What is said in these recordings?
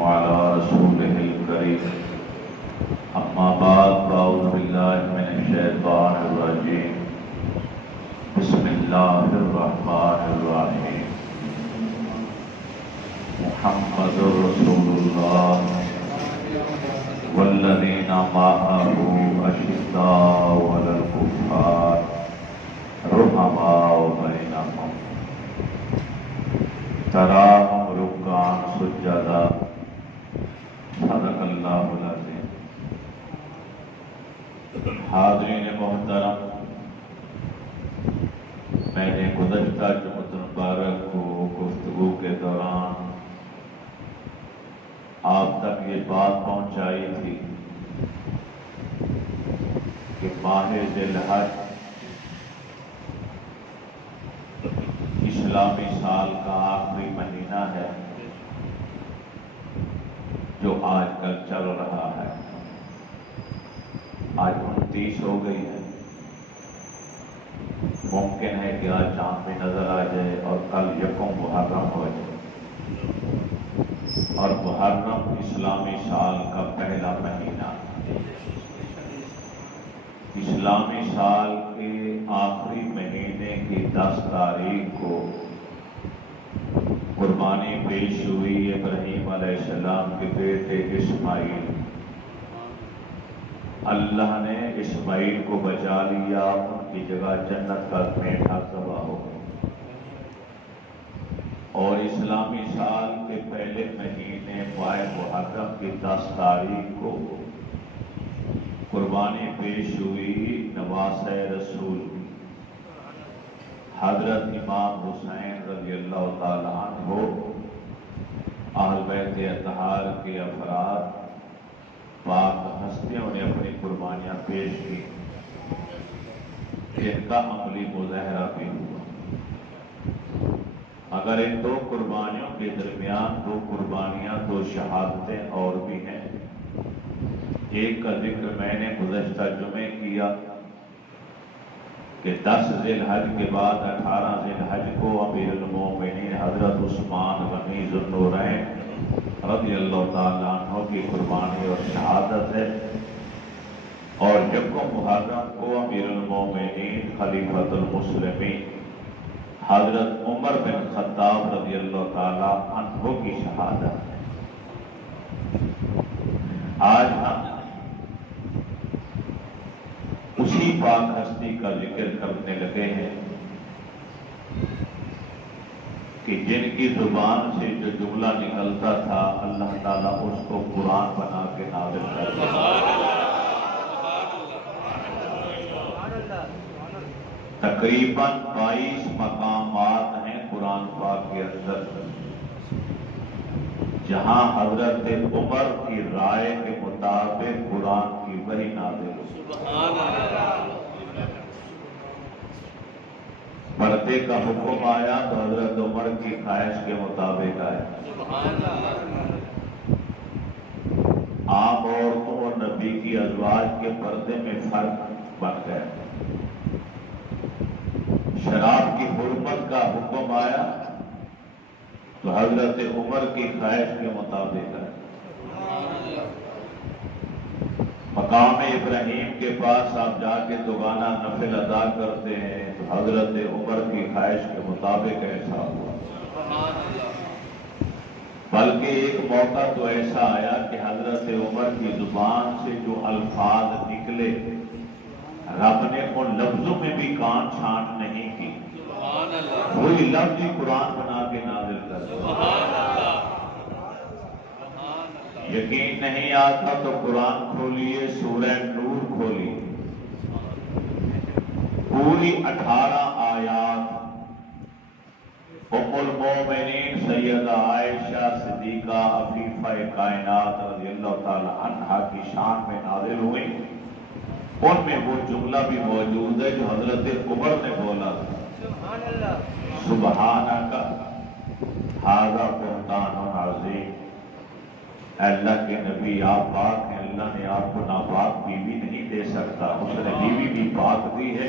وعلى رسوله الكريم أما بعد فأعوذ بالله من الشيطان الرجيم بسم الله الرحمن الرحيم محمد رسول الله والذين معه أشداء على الكفار رحماء بينهم تراهم ركعا سجدا صدق اللہ العظیم۔ حاضرین محترم، میں نے گزشتہ جمعۃ المبارک کو گفتگو کے دوران آپ تک یہ بات پہنچائی تھی کہ ماہ ذی الحج اسلامی سال کا آخری مہینہ ہے جو آج کل چل رہا ہے۔ آج 29 ہو گئی ہے، ممکن ہے کہ آج چاند بھی نظر آ جائے اور کل یکم محرم ہو جائے، اور محرم اسلامی سال کا پہلا مہینہ۔ اسلامی سال کے آخری مہینے کی 10 تاریخ کو قربانی پیش ہوئی ابراہیم علیہ السلام کے بیٹے اسماعیل۔ اللہ نے اسماعیل کو بچا لیا، ان کی جگہ جنت کا میٹھا ذبح ہو گیا۔ اور اسلامی سال کے پہلے مہینے ماہ محرم کی 10 تاریخ کو قربانی پیش ہوئی نواسۂ رسول حضرت امام حسین رضی اللہ تعالی عنہ، اہل بیت اطہار کے افراد پاک ہستیوں نے اپنی قربانیاں پیش کی، جن کا عملی مظاہرہ بھی ہوا۔ مگر ان 2 قربانیوں کے درمیان 2 قربانیاں، 2 شہادتیں اور بھی ہیں۔ ایک کا ذکر میں نے گزشتہ جمعے کیا کہ 10 ذی الحج کے بعد 18 ذی الحج کو امیر المومنین حضرت عثمان غنی ذو النورین رضی اللہ تعالیٰ عنہ کی قربانی اور شہادت ہے، اور یکم محرم کو امیر المومنین خلیفۃ المسلمین حضرت عمر بن خطاب رضی اللہ تعالیٰ عنہ کی شہادت ہے۔ آج ہم اسی پاک ہستی کا ذکر کرنے لگے ہیں کہ جن کی زبان سے جو جملہ نکلتا تھا اللہ تعالیٰ اس کو قرآن بنا کے نازل کر دیا۔ تقریباً 22 مقامات ہیں قرآن پاک کے اندر جہاں حضرت عمر کی رائے کے مطابق قرآن کی وحی نازل ہوئی۔ پردے کا حکم آیا تو حضرت عمر کی خواہش کے مطابق آیا۔ عام عورتوں اور نبی کی ازواج کے پردے میں فرق بن گیا۔ شراب کی حرمت کا حکم آیا تو حضرت عمر کی خواہش کے مطابق آیا۔ مقام ابراہیم کے پاس آپ جا کے دوگانہ نفل ادا کرتے ہیں تو حضرت عمر کی خواہش کے مطابق ایسا ہوا۔ بلکہ ایک موقع تو ایسا آیا کہ حضرت عمر کی زبان سے جو الفاظ نکلے رب نے ان لفظوں میں بھی کان چھانٹ نہیں کی، وہی لفظ ہی قرآن بنا کے نازل کر دیا۔ یقین نہیں آتا تو قرآن کھولیے، سورہ نور کھولیے، پوری 18 آیات ام المومنین سیدہ عائشہ صدیقہ عفیفہ کائنات رضی اللہ تعالی عنہا کی شان میں نازل ہوئی۔ ان میں وہ جملہ بھی موجود ہے جو حضرت عمر نے بولا تھا، سبحانک ھذا بہتان عظیم۔ اللہ کے نبی آپ پاک ہیں، اللہ نے آپ کو ناپاک بیوی نہیں دے سکتا، اس نے بیوی بھی پاک دی ہے۔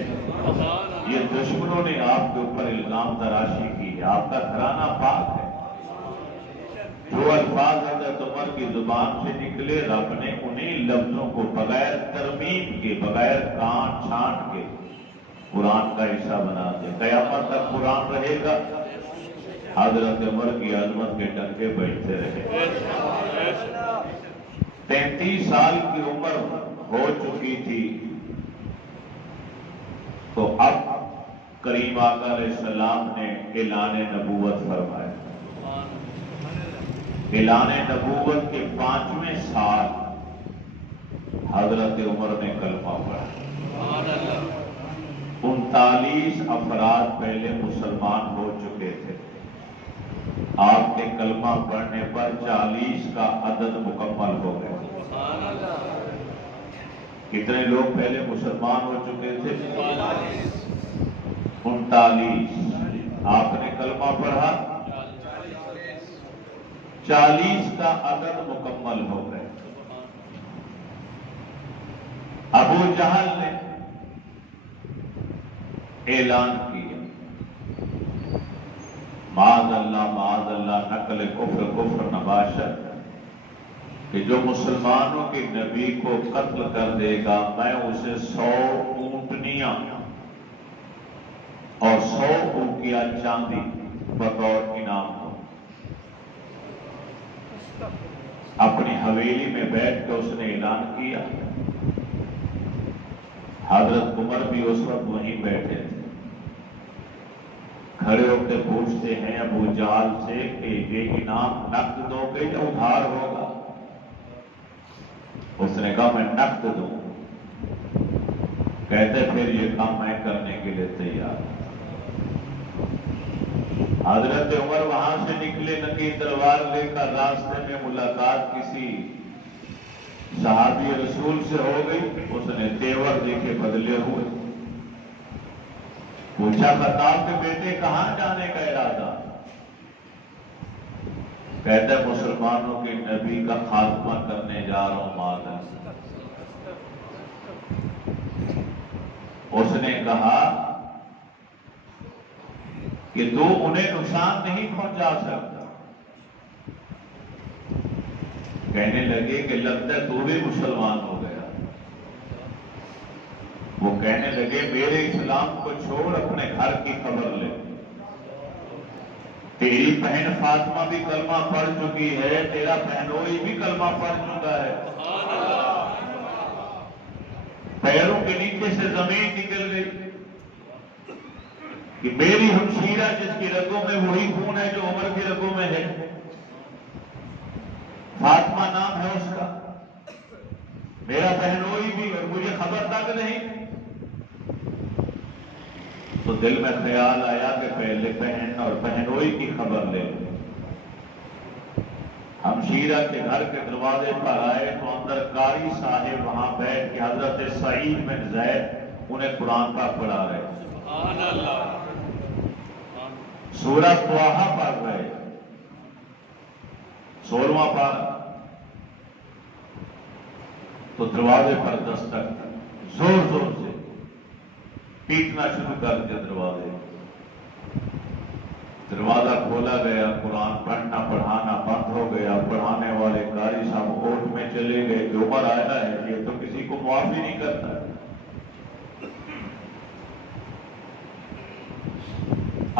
یہ دشمنوں نے آپ کے اوپر الزام تراشی کی ہے، آپ کا گھرانہ پاک ہے۔ جو الفاظ حضرت عمر زبان سے نکلے رب نے انہیں لفظوں کو بغیر ترمیم کے، بغیر کاٹ چھانٹ کے قرآن کا حصہ بنا دیا۔ قیامت تک قرآن رہے گا، حضرت عمر کی عظمت کے ٹنکے بیٹھتے رہے۔ 33 سال کی عمر ہو چکی تھی تو اب کریم آقا علیہ السلام نے اعلان نبوت فرمایا۔ اعلان نبوت کے 5ویں سال حضرت عمر نے کلمہ پڑھا۔ 39 افراد پہلے مسلمان ہو چکے تھے، آپ کے کلمہ پڑھنے پر 40 کا عدد مکمل ہو گیا۔ کتنے لوگ پہلے مسلمان ہو چکے تھے؟ 39۔ آپ نے کلمہ پڑھا، 40 کا عدد مکمل ہو گئے۔ ابو جہل نے اعلان کیا، معاذ اللہ نقل کفر کفر نباشت، کہ جو مسلمانوں کے نبی کو قتل کر دے گا میں اسے 100 اونٹنیاں اور 100 اوقیہ چاندی بطور انعام دوں۔ اپنی حویلی میں بیٹھ کے اس نے اعلان کیا۔ حضرت عمر بھی اس وقت وہیں بیٹھے تھے، کھڑے ہو کے پوچھتے ہیں ابو جہل سے کہ یہ انعام نقد دو گے یا ادھار ہوگا؟ اس نے کہا میں نقد دوں۔ کہتے پھر یہ کام میں کرنے کے لیے تیار۔ حضرت عمر وہاں سے نکلے، ننگی تلوار لے کر، راستے میں ملاقات کسی صحابی رسول سے ہو گئی۔ اس نے تیور دیکھے بدلے ہوئے، پوچھا خطاب کے بیٹے کہاں جانے کا ارادہ؟ کہتے مسلمانوں کے نبی کا خاتمہ کرنے جا رہا ہوں مادر۔ اس نے کہا کہ تو انہیں نقصان نہیں پہنچا سکتا۔ کہنے لگے کہ لگتا ہے تو بھی مسلمان ہو گیا۔ وہ کہنے لگے میرے اسلام کو چھوڑ، اپنے گھر کی خبر لے۔ تیری بہن فاطمہ بھی کلمہ پڑھ چکی ہے، تیرا بہنوئی بھی کلمہ پڑھ چکا ہے۔ پیروں کے نیچے سے زمین نکل گئی کہ میری ہمشیرہ جس کی رگوں میں وہی خون ہے جو عمر کی رگوں میں ہے، فاطمہ نام ہے اس کا، میرا بہنوئی بھی، اور مجھے خبر تک نہیں۔ تو دل میں خیال آیا کہ پہلے بہن اور بہنوئی کی خبر لے لیں۔ ہمشیرہ کے گھر کے دروازے پر آئے تو اندر قاری صاحب وہاں بیٹھ کے حضرت سعید بن زید انہیں قرآن پاک پڑھا رہے، سورہ طٰہٰ پڑھ رہے، 16واں پارہ۔ تو دروازے پر دستک، زور زور سے پیٹنا شروع کر کے دروازہ کھولا گیا، قرآن پڑھنا پڑھانا بند ہو گیا۔ پڑھانے والے قاری صاحب کوٹ میں چلے گئے کہ عمر آیا ہے، یہ تو کسی کو معاف ہی نہیں کرتا۔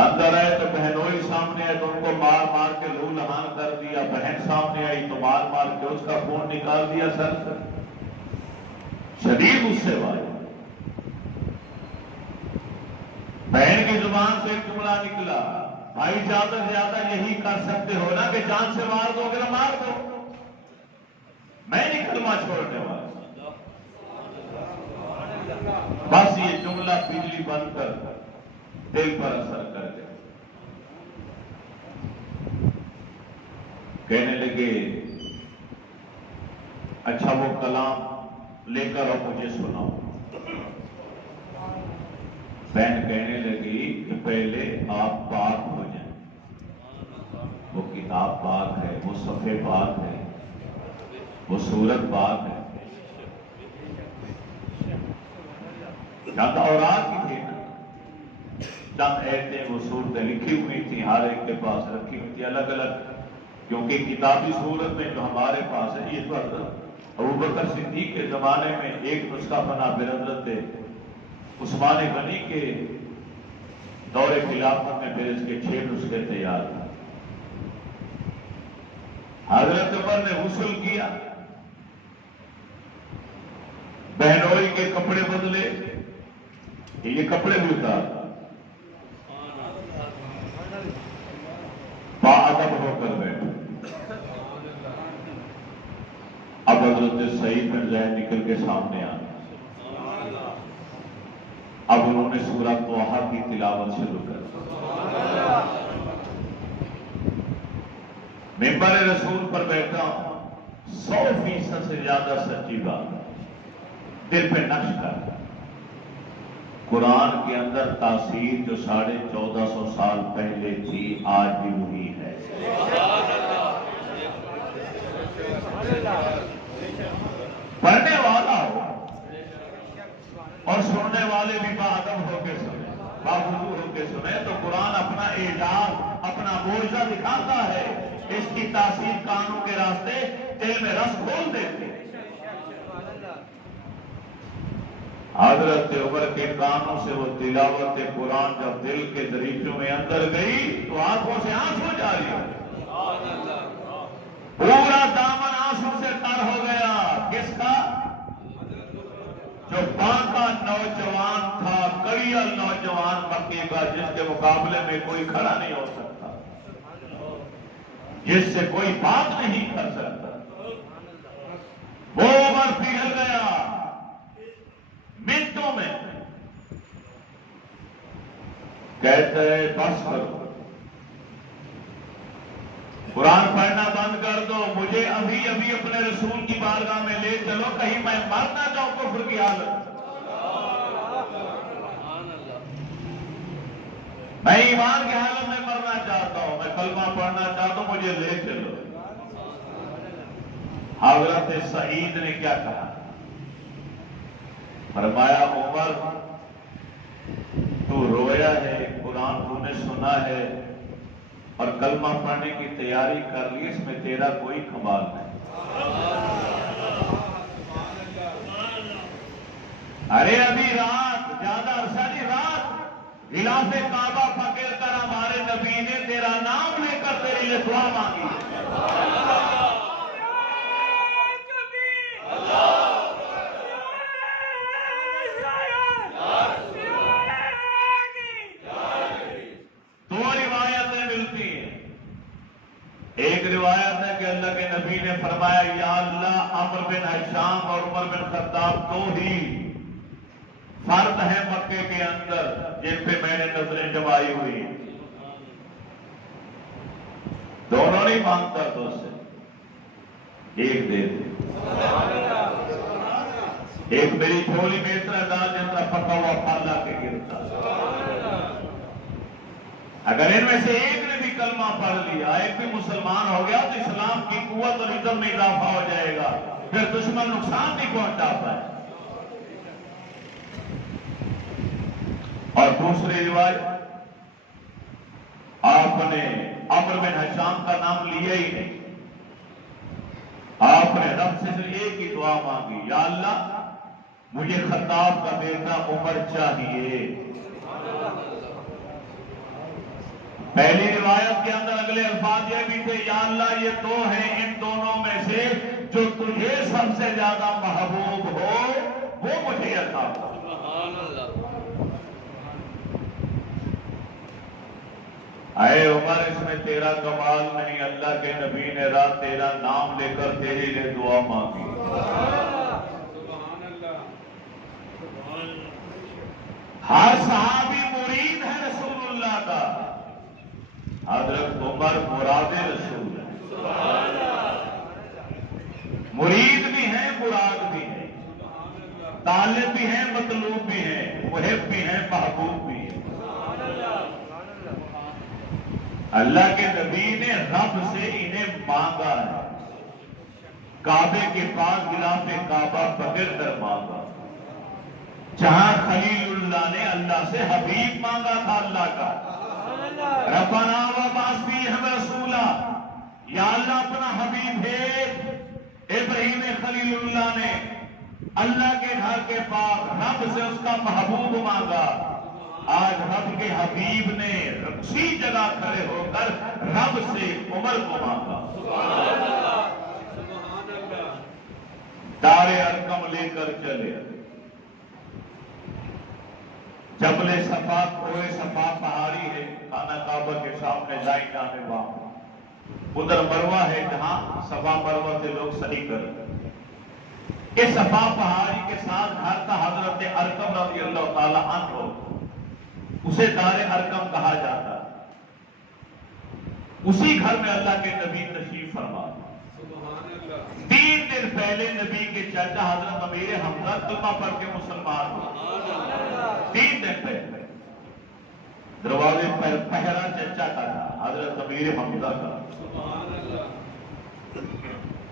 اندر آئے تو بہنوئی سامنے آئے تو ان کو مار مار کے لہو لہان کر دیا، بہن سامنے آئی تو مار مار کے اس کا خون نکال دیا سر سے۔ شدید غصے والے، بہن کی زبان سے ایک جملہ نکلا، بھائی زیادہ سے زیادہ یہی کر سکتے ہو نا کہ جان سے مار دو گے تو مار دو، میں نہیں کلمہ چھوڑنے والا۔ بس یہ جملہ بجلی بند کر دل پر اثر کر گیا۔ کہنے لگے اچھا وہ کلام لے کر اور مجھے سناؤ۔ بہن کہنے لگی کہ پہلے آپ پاک ہو جائیں، وہ کتاب پاک ہے، وہ صفحے پاک ہے، وہ سورت پاک ہے۔ چند اوراد کی تھی نا، چند ایتیں وہ صورتیں لکھی ہوئی تھی، ہر ایک کے پاس رکھی ہوئی تھی، الگ الگ کیونکہ کتابی صورت میں جو ہمارے پاس ہے یہ تو حضرت ابوبکر صدیق کے زمانے میں ایک نسخہ بنا، پھر حضرت عثمان غنی کے دور خلافت میں پھر اس کے 6 نسخے تیار ہوئے۔ حضرت عمر نے غسل کیا، بہنوئی کے کپڑے بدلے، یہ کپڑے بھی اتار، باادب ہو کر بیٹھے۔ اب حضرت سعید بن زید نکل کے سامنے آ، اب انہوں نے سورہ طٰہٰ کی تلاوت شروع کر دی۔ ممبر رسول پر بیٹھا ہوں، 100% سے زیادہ سچی بات دل پہ نقش کر۔ قرآن کے اندر تاثیر جو 1450 سال پہلے تھی آج بھی وہی ہے۔ پڑھنے والا ہو اور سننے والے بھی باادب ہو کے سنے، باوضو ہو کے سنے، تو قرآن اپنا اعجاز، اپنا معجزہ دکھاتا ہے۔ اس کی تاثیر کانوں کے راستے دل میں رس کھول دیتے۔ حضرت عمر کے کانوں سے وہ تلاوت قرآن جب دل کے دریچوں میں اندر گئی تو آنکھوں سے آنسو جاری ہو گئے، پورا دامن آنسو سے تر ہو گیا۔ کس کا؟ جو باقا نوجوان تھا، کڑیل نوجوان مکے کا، جس کے مقابلے میں کوئی کھڑا نہیں ہو سکتا، جس سے کوئی بات نہیں کر سکتا، وہ عمر پگھل گیا منٹوں میں۔ کہتا ہے بس کرو، قرآن پڑھنا بند کر دو، مجھے ابھی ابھی اپنے رسول کی بارگاہ میں لے چلو، کہیں میں مرنا جاؤں کفر کی حالت، میں ایمان کی حالت میں مرنا چاہتا ہوں، میں کلمہ پڑھنا چاہتا ہوں، مجھے لے چلو۔ حضرت سعید نے کیا کہا؟ فرمایا عمر تو رویا ہے، قرآن تو نے سنا ہے اور کلمہ پڑھنے کی تیاری کر لی، اس میں تیرا کوئی کمال نہیں۔ ارے ابھی رات، زیادہ عرصہ نہیں، رات غلاف کعبہ پکڑ کر ہمارے نبی نے تیرا نام لے کر تیرے لیے دعا مانگی۔ ایک روایت ہے کہ اللہ کے نبی نے فرمایا یا اللہ عمر بن ہشام اور عمر بن خطاب دو ہی فرد ہیں مکے کے اندر جن پہ میں نے نظریں جمائی ہوئی، دونوں نہیں مانگتا تو سے ایک دے دے، ایک میری جھولی میں اتنا ڈال جتنا پکا ہوا پھالا کے گرتا۔ اگر ان میں سے ایک نے بھی کلمہ پڑھ لیا، ایک بھی مسلمان ہو گیا تو اسلام کی قوت اور عزت میں اضافہ ہو جائے گا، پھر دشمن نقصان نہیں پہنچا پائے۔ اور دوسری روایت، آپ نے عمر بن ہشام کا نام لیا ہی نہیں، آپ نے رب سے صرف ایک ہی دعا مانگی، یا اللہ مجھے خطاب کا بیٹا عمر چاہیے۔ پہلی روایت کے اندر اگلے الفاظ یہ بھی تھے، یا اللہ یہ دو ہیں، ان دونوں میں سے جو تجھے سب سے زیادہ محبوب ہو وہ مجھے عطا کر۔ اے عمر اس میں تیرا کمال نہیں، اللہ کے نبی نے رات تیرا نام لے کر تیرے لیے دعا مانگی۔ ہر صحابی مرید ہے رسول اللہ کا، حضرت عمر مراد رسول ہے، مرید بھی ہیں مراد بھی ہیں، طالب بھی ہیں مطلوب بھی ہیں، محب بھی ہیں محبوب بھی ہیں۔ اللہ کے نبی نے رب سے انہیں مانگا ہے، کعبے کے پاس غلاف کعبہ پکڑ کر مانگا، جہاں خلیل اللہ نے اللہ سے حبیب مانگا تھا اللہ کا، ربنا وابعث فیہم رسولا، یا اللہ بھیج ابراہیم خلیل اللہ نے اللہ کے گھر کے پاس رب سے اس کا محبوب مانگا، آج رب کے حبیب نے اسی جگہ کھڑے ہو کر رب سے عمر کو مانگا۔ دار ارقم لے کر چلے، جبل صفا، کوہ صفا پہاڑی ہے، خانہ کعبہ کے سامنے دائیں جانب وہاں، ادھر مروہ ہے جہاں صفا مروہ سے لوگ سعی کرتے ہیں۔ اس صفا پہاڑی کے ساتھ گھر کا حضرت ارقم رضی اللہ تعالی عنہ، اسے دار ارقم کہا جاتا۔ اسی گھر میں اللہ کے نبی تشریف فرما۔ 3 دن پہلے نبی کے چچا حضرت امیر حمزہ کلمہ پڑھ کے مسلمان ہوئے۔ 3 دن پہلے دروازے پر پہرا چچا کا تھا، حضرت امیر حمزہ کا۔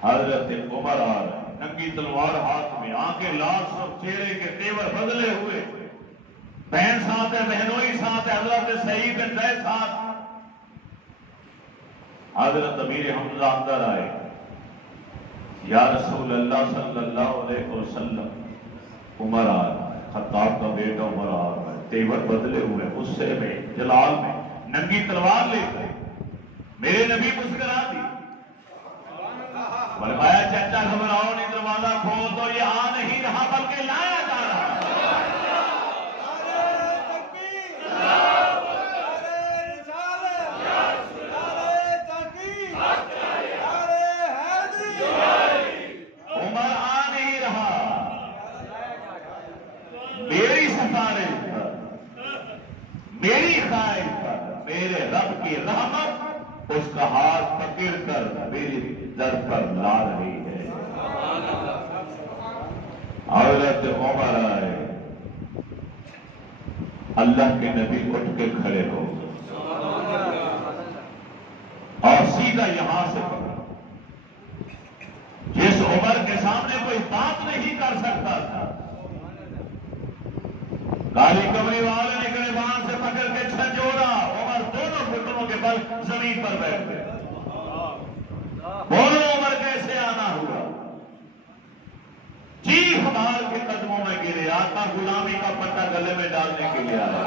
حضرت عمر آ رہے، ننگی تلوار ہاتھ میں، آنکھیں لال سرخ، چہرے کے تیور بدلے ہوئے، بہن ساتھ ہے، بہنوئی ساتھ ہے، حضرت سعید بن زید ساتھ۔ حضرت امیر حمزہ اندر آئے، یا رسول اللہ صلی اللہ علیہ وسلم، عمر آ رہا ہے، خطاب کا بیٹا عمر آ رہا ہے، تیور بدلے ہوئے، غصے میں، جلال میں، ننگی تلوار لے کر۔ میرے نبی مسکرا دی، فرمایا چچا گھبراؤ نہیں، دروازہ کھول دو، یہ آ نہیں رہا بلکہ لایا جا رہا ہے۔ عمر آ نہیں رہا، میری سفارش پر، میری خواہش پر، میرے رب کی رحمت اس کا ہاتھ پکڑ کر میری در پر لا رہی ہے۔ حضرت عمر آئے، اللہ کے نبی اٹھ کے کھڑے ہو اور سیدھا یہاں سے پکڑا۔ جس عمر کے سامنے کوئی بات نہیں کر سکتا تھا، کالی کمری والے نے گریبان سے پکڑ کے جھنجھوڑا، عمر دونوں گھٹنوں کے بل زمین پر بیٹھ گئے۔ بولو عمر کیسے آنا ہوا؟ چیخ مار کے قدموں میں گرے، آقا غلامی کا پٹا گلے میں ڈالنے کے لیے آیا۔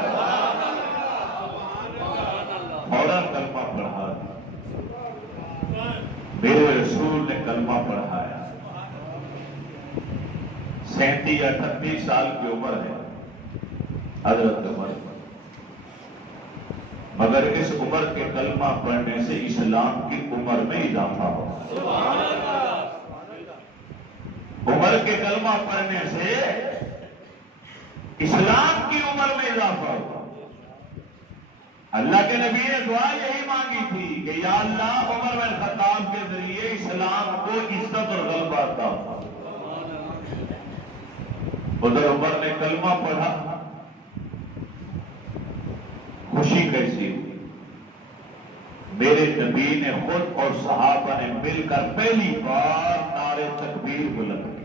فوراً کلمہ پڑھا، میرے رسول نے کلمہ پڑھایا۔ 37 یا 38 سال کی عمر ہے حضرت عمر، مگر اس عمر کے کلمہ پڑھنے سے اسلام کی عمر میں اضافہ ہو۔ عمر کے کلمہ پڑھنے سے اسلام کی عمر میں اضافہ ہو۔ اللہ کے نبی نے دعا یہی مانگی تھی کہ یا اللہ عمر بن خطاب کے ذریعے اسلام کو عزت اور غلبہ عطا ہو۔ ادھر عمر نے کلمہ پڑھا، خوشی کیسی ہوئی؟ میرے نبی نے خود اور صحابہ نے مل کر پہلی بار نعرے تکبیر بلند کی۔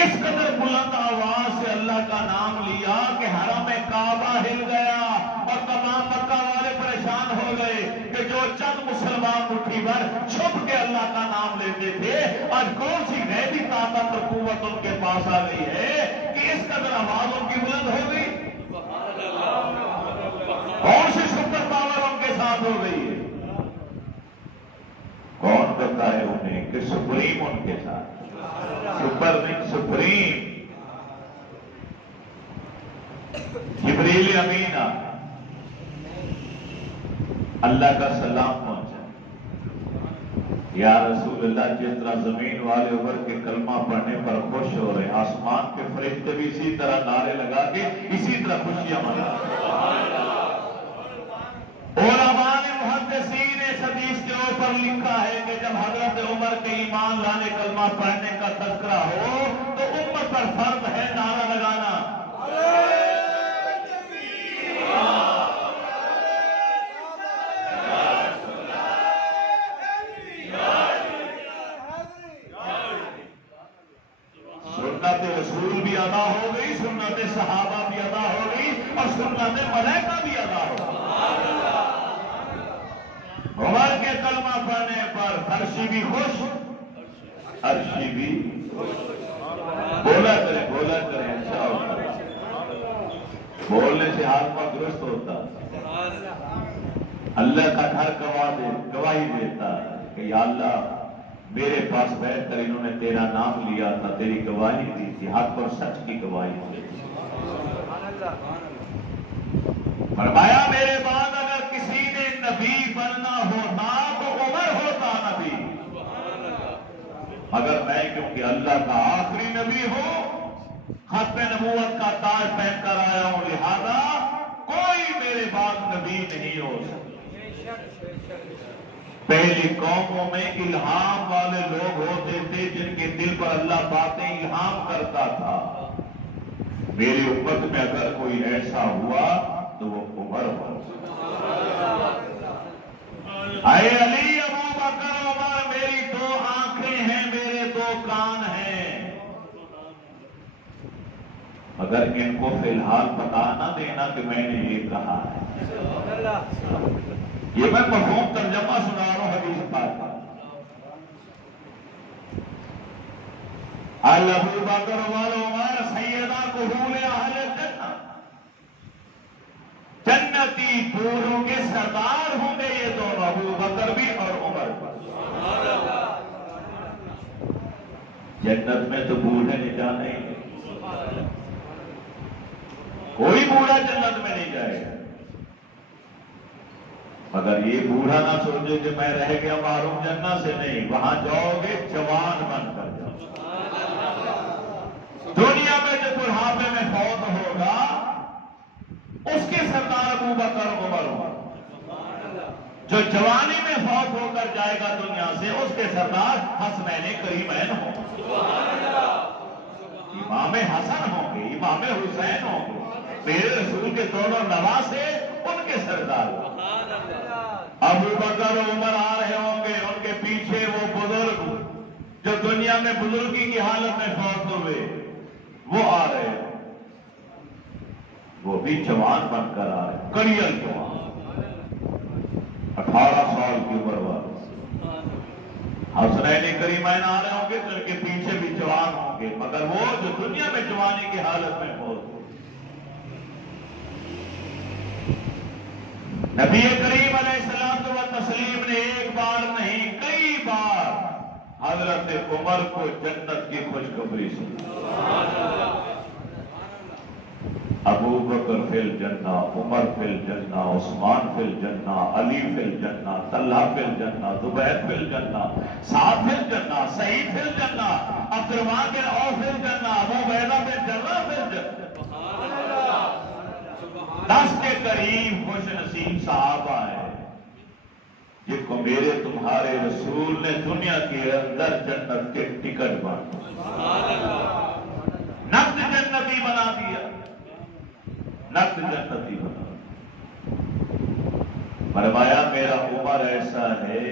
اس قدر بلند آواز سے اللہ کا نام لیا کہ حرم کعبہ ہل گیا اور تمام مکہ والے پریشان ہو گئے کہ جو چند مسلمان مٹھی بھر چھپ کے اللہ کا نام لیتے تھے، آج کون سی غیبی طاقت اور قوت ان کے پاس آ گئی ہے کہ اس قدر آواز ان کی بلند ہو گئی؟ کون سی سپر پاور ان کے ساتھ ہو گئی ہے؟ کون بتائے انہیں کہ سپریم ان کے ساتھ، سپر نہیں سپریم، جبریل امین اللہ کا سلام پہنچا۔ یا رسول اللہ، جس طرح زمین والے ابر کے کلمہ پڑھنے پر خوش ہو رہے، آسمان کے فرشتے بھی اسی طرح نعرے لگا کے اسی طرح خوشیاں منا۔ علماء نے محدثین اس حدیث کے اوپر لکھا ہے کہ جب حضرت عمر کے ایمان لانے کلمہ پڑھنے کا تذکرہ ہو تو امت پر فرض ہے نعرہ لگانا۔ سنت رسول بھی ادا ہو گئی، سنت صحابہ بھی ادا ہو گئی اور سنت ملائکہ بھی ادا ہو گئی۔ عمر عرشی بھی خوش، عرشی بھی بولا کرے اچھا ہوتا، بولنے سے آتما درست ہوتا، اللہ کا گھر گواہی دیتا کہ یا اللہ میرے پاس بیٹھ کر انہوں نے تیرا نام لیا تھا، تیری گواہی دی تھی، حق اور سچ کی گواہی دی تھی۔ فرمایا میرے بعد اگر کسی نے نبی بننا ہوتا تو عمر ہوتا نبی، مگر میں کیونکہ اللہ کا آخری نبی ہوں، ختم نبوت کا تاج پہن کر آیا ہوں، لہذا کوئی میرے بعد نبی نہیں ہو سکتا۔ پہلی قوموں میں الہام والے لوگ ہوتے تھے جن کے دل پر اللہ باتیں الہام کرتا تھا، میری امت میں اگر کوئی ایسا ہوا تو وہ عمر ہو۔ اے علی، ابو بکر، عمر میری دو آنکھیں ہیں، میرے دو کان ہیں، مگر ان کو فی الحال بتا نہ دینا کہ میں نے یہ کہا ہے۔ یہ میں مفہوم ترجمہ سنا رہا ہوں حدیث پاک کا۔ ابو بکر عمر سیدہ کہول اہل جنہ، جنتی پوروں کے سردار ہوں گے یہ دونوں، ابو بکر بھی اور عمر بھی۔ جنت میں تو بوڑھے نہیں جانے، کوئی بوڑھا جنت میں نہیں جائے گا، مگر یہ بوڑھا نہ سوچے کہ میں رہ گیا معروم جنت سے، نہیں، وہاں جاؤ گے جوان بن کر جاؤ۔ دنیا میں جو بڑھاپے میں فوت ہوگا اس کے سردار ابو بکر عمر ہوں، جو جوانی میں فوت ہو کر جائے گا دنیا سے اس کے سردار حسنین کریمین ہوں، امام حسن ہوں گے، امام حسین ہوں گے، میرے رسول کے دونوں نواسے ان کے سردار ہوں۔ ابو بکر عمر آ رہے ہوں گے، ان کے پیچھے وہ بزرگ جو دنیا میں بزرگی کی حالت میں فوت ہوئے وہ آ رہے ہیں، وہ بھی جوان بن کر آ رہے ہیں، کڑیل جوان، 18 سال کی عمر والے حسنین کریمین آ رہے ہوں گے تو ان کے پیچھے بھی جوان ہوں گے، مگر وہ جو دنیا میں جوانی کی حالت میں فوت ہوئے۔ نبی کریم علیہ السلام و تسلیم نے ایک بار نہیں کئی بار حضرت عمر کو جنت کی خوشخبری سنی۔ ابو بکر فی الجنہ، عمر فی الجنہ، عثمان فی الجنہ، علی فی الجنہ، طلحہ فی الجنہ، زبیر فی الجنہ، سعد فی الجنہ، سعید فی الجنہ، عبد الرحمن بن عوف فی الجنہ، ابو عبیدہ بن جراح فی الجنہ۔ 10 کے قریب خوش نصیب صحابہ ہیں جن کو میرے تمہارے رسول نے دنیا کے اندر جنت کے ٹکٹ بانٹے، نقد جنتی بنا دیا، نقد جنتی بنا دیا۔ فرمایا میرا عمر ایسا ہے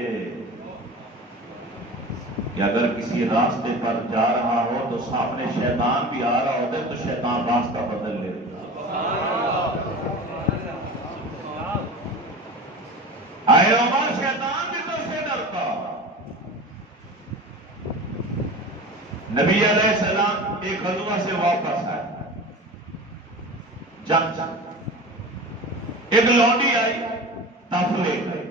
کہ اگر کسی راستے پر جا رہا ہو تو سامنے شیطان بھی آ رہا ہوتا ہے تو شیطان راستہ بدل لیتا۔ اے عمر، شیطان بھی تو سے ڈرتا۔ نبی علیہ السلام ایک غزوہ سے واپس آئے، جنگ ایک لونڈی آئی، دف لے گئی،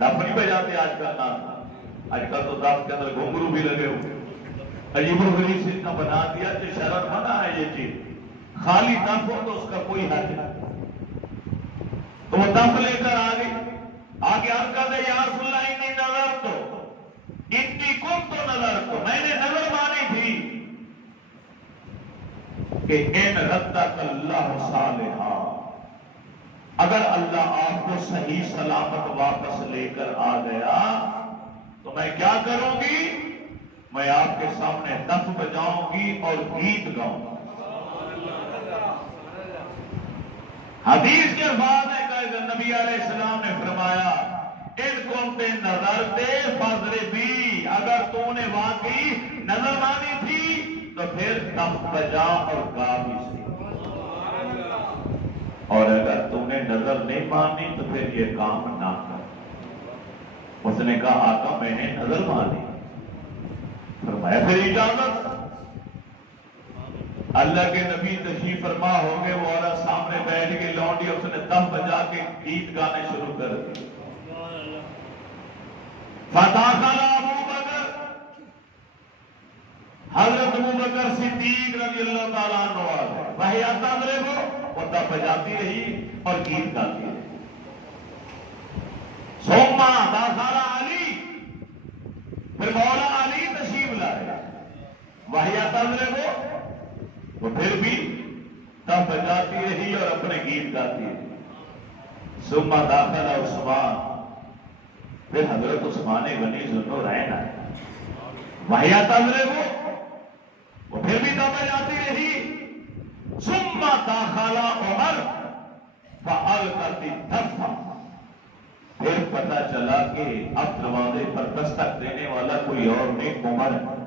دف نہیں بجاتے آج کل نام، آج کل تو دف کے اندر گھنگرو بھی لگے ہوئے، عجیب و غریب سے اتنا بنا دیا کہ شرط منع ہے یہ چیز، خالی دف ہو تو اس کا کوئی حد نہیں۔ تو وہ دف لے کر آ گئی، آگے عرض کر دے یا رسول اللہ انی نظر تو اتنی کم تو نظر تو میں نے نظر مانی تھی کہ ان ردت اللہ صالحا، اگر اللہ آپ کو صحیح سلامت واپس لے کر آ گیا تو میں کیا کروں گی؟ میں آپ کے سامنے دف بجاؤں گی اور گیت گاؤں گی۔ حدیث کے بعد نبی علیہ السلام نے فرمایا ان کنتے نظر تے فضربی، اگر تو نے واقعی نظر مانی تھی تو پھر دف بجا اور گا بھی سی، اور اگر تو نے نظر نہیں مانی تو پھر یہ کام نہ کر۔ اس نے کہا آقا میں نے نظر مانی، فرمایا پھر اجازت۔ اللہ کے نبی تشریف فرما ہو گئے، وہ عورت سامنے بیٹھ کے لونڈی، اس نے تب بجا کے گیت گانے شروع کر دی۔ فدخل ابو بکر، حضرت ابو بکر صدیق رضی اللہ تعالیٰ عنہ آئے، وہی تضرب، وہ تب بجاتی رہی اور گیت گاتی رہی۔ ثم دخل علی، پھر مولا علی تشریف لائے، وہی تضرب، وہ پھر بھی تب بجاتی رہی اور اپنے گیت گاتی رہی۔ ثم دخل عثمان، پھر حضرت عثمان غنی ذو النورین آئے، وہی تضرب، وہ پھر بھی تب بجاتی رہی۔ ثم دخل عمر فألقت الدف، پھر پتہ چلا کہ اب دروازے پر دستک دینے والا کوئی اور نہیں، عمر ہے۔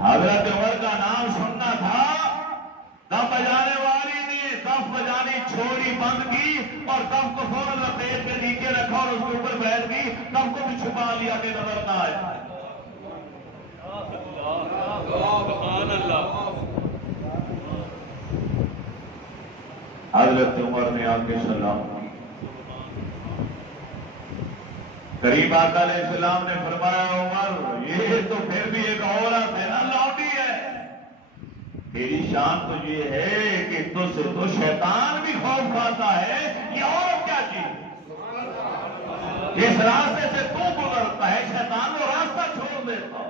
حضرت عمر کا نام سننا تھا، دف بجانے والی نے دف بجانی چھوڑی بند کی اور دف کو فوراً لپیٹ کے نیچے رکھا اور اس کے اوپر بیٹھ گئی، دف کو بھی چھپا لیا کہ نظر نہ آئے۔ سبحان اللہ۔ حضرت عمر نے آ کے سلام کی، قریب آقا علیہ السلام نے فرمایا عمر یہ تو پھر بھی ایک عورت ہے نا، لونڈی ہے، تیری شان تو یہ ہے کہ تجھ سے تو شیطان بھی خوف کھاتا ہے، یہ اور کیا چیز؟ جس راستے سے تو گزرتا ہے شیطان وہ راستہ چھوڑ دیتا۔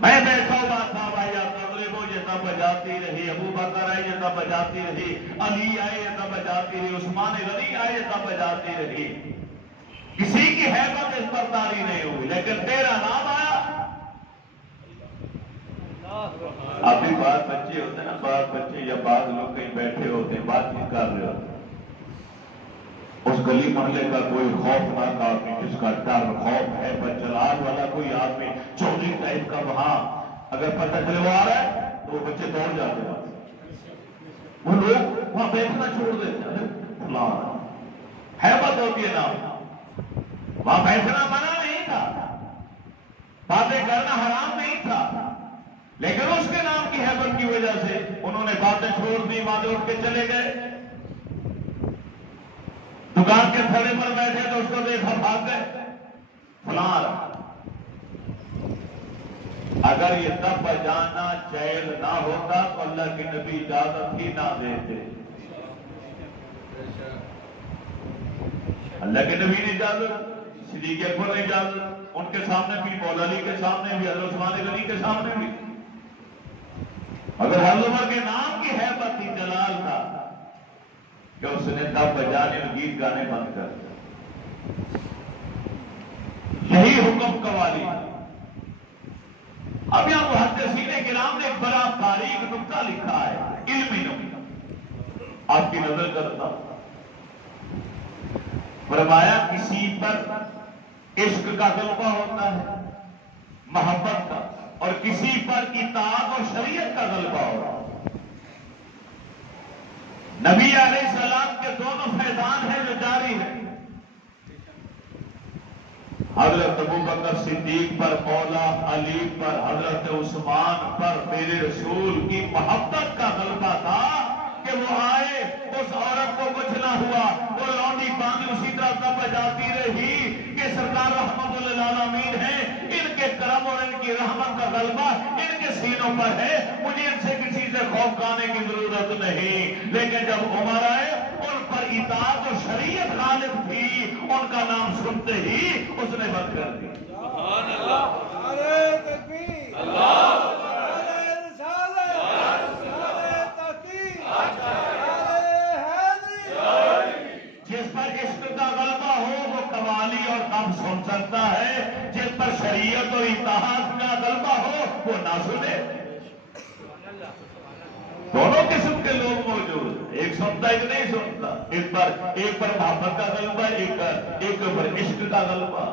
میں بیٹھا ہوا تھا، بھائی تضرب، یہ تب بجاتی رہی، ابو بکر آئے یہ تب بجاتی رہی، علی آئے یہ تب بجاتی رہی، عثمان غنی آئے یہ تب بجاتی رہی، کسی کی ہیبت اس پر طاری نہیں ہوئی، لیکن تیرا نام آیا۔ ابھی بعض بچے ہوتے ہیں نا، بعض بچے یا بعض لوگ کہیں بیٹھے ہوتے ہیں، بات چیت کر رہے ہوتے ہیں، اس گلی محلے کا کوئی خوفناک آدمی جس کا ڈر خوف ہے، بچلاٹ والا کوئی آدمی چوری ٹائپ کا، وہاں اگر پتہ چلے وہ آ رہا ہے تو وہ بچے دوڑ جاتے ہیں، وہ لوگ وہاں بیٹھنا چھوڑ دیتے ہیں، فلاں ہیبت ہوتی ہے نا، وہاں بیٹھنا منع نہیں تھا، باتیں کرنا حرام نہیں تھا، لیکن اس کے نام کی ہیبت کی وجہ سے انہوں نے باتیں چھوڑ دی، وہاں سے اٹھ کے چلے گئے، دکان کے تھڑے پر بیٹھے تو اس کو دیکھا بھاگ گئے، فلاں۔ اگر یہ تب بجانا جائز نہ ہوتا تو اللہ کے نبی اجازت ہی نہ دیتے، اللہ کے نبی نے اجازت، صدیق اکبر نے اجازت، ان کے سامنے بھی، مولا علی کے سامنے بھی، حضرت عثمان غنی کے سامنے بھی، اگر حضرت عمر کے نام کی ہیبت تھی، جلال تھا کہ اس نے تب بجانے اور گیت گانے بند کر دیا۔ یہی حکم قوالی۔ اب یہاں محدثین کرام نے ایک بڑا تاریخ نکتہ لکھا ہے، علمی نکتہ، آپ کی نظر کرتا ہوں۔ فرمایا کسی پر عشق کا غلبہ ہوتا ہے، محبت کا، اور کسی پر اطاعت اور شریعت کا غلبہ ہوتا ہے۔ نبی علیہ السلام کے دونوں فیضان ہیں جو جاری ہیں، حضرت ابو بکر صدیق پر، مولا علی پر، حضرت عثمان پر میرے رسول کی محبت کا غلبہ تھا کہ وہ آئے، اس عورت کو کچھ نہ ہوا، وہ لونڈی باندھ اسی طرح تب بجاتی رہی کہ سرکار رحمت للعالمین ہیں، ان کے کرم اور ان کی رحمت کا غلبہ ان کے سینوں پر ہے، مجھے ان سے کسی سے خوف کھانے کی ضرورت نہیں۔ لیکن جب عمر آئے ان پر اطاعت اور شریعت غالب تھی، ان کا نام سنتے ہی اس نے بند کر دیا۔ سبحان اللہ، نعرہ تکبیر، اللہ، نعرہ رسالت، نعرہ تحقیق، نعرہ حیدری۔ جس پر عشق کا غلبہ ہو وہ قوالی اور غم سن سکتا ہے، جس پر شریعت اور اطاعت کا غلبہ ہو وہ نہ سنے۔ دونوں قسم کے لوگ موجود ہیں، ایک سنتا ایک نہیں سنتا، ایک پر محبت کا غلبہ، ایک پر عشق کا غلبہ۔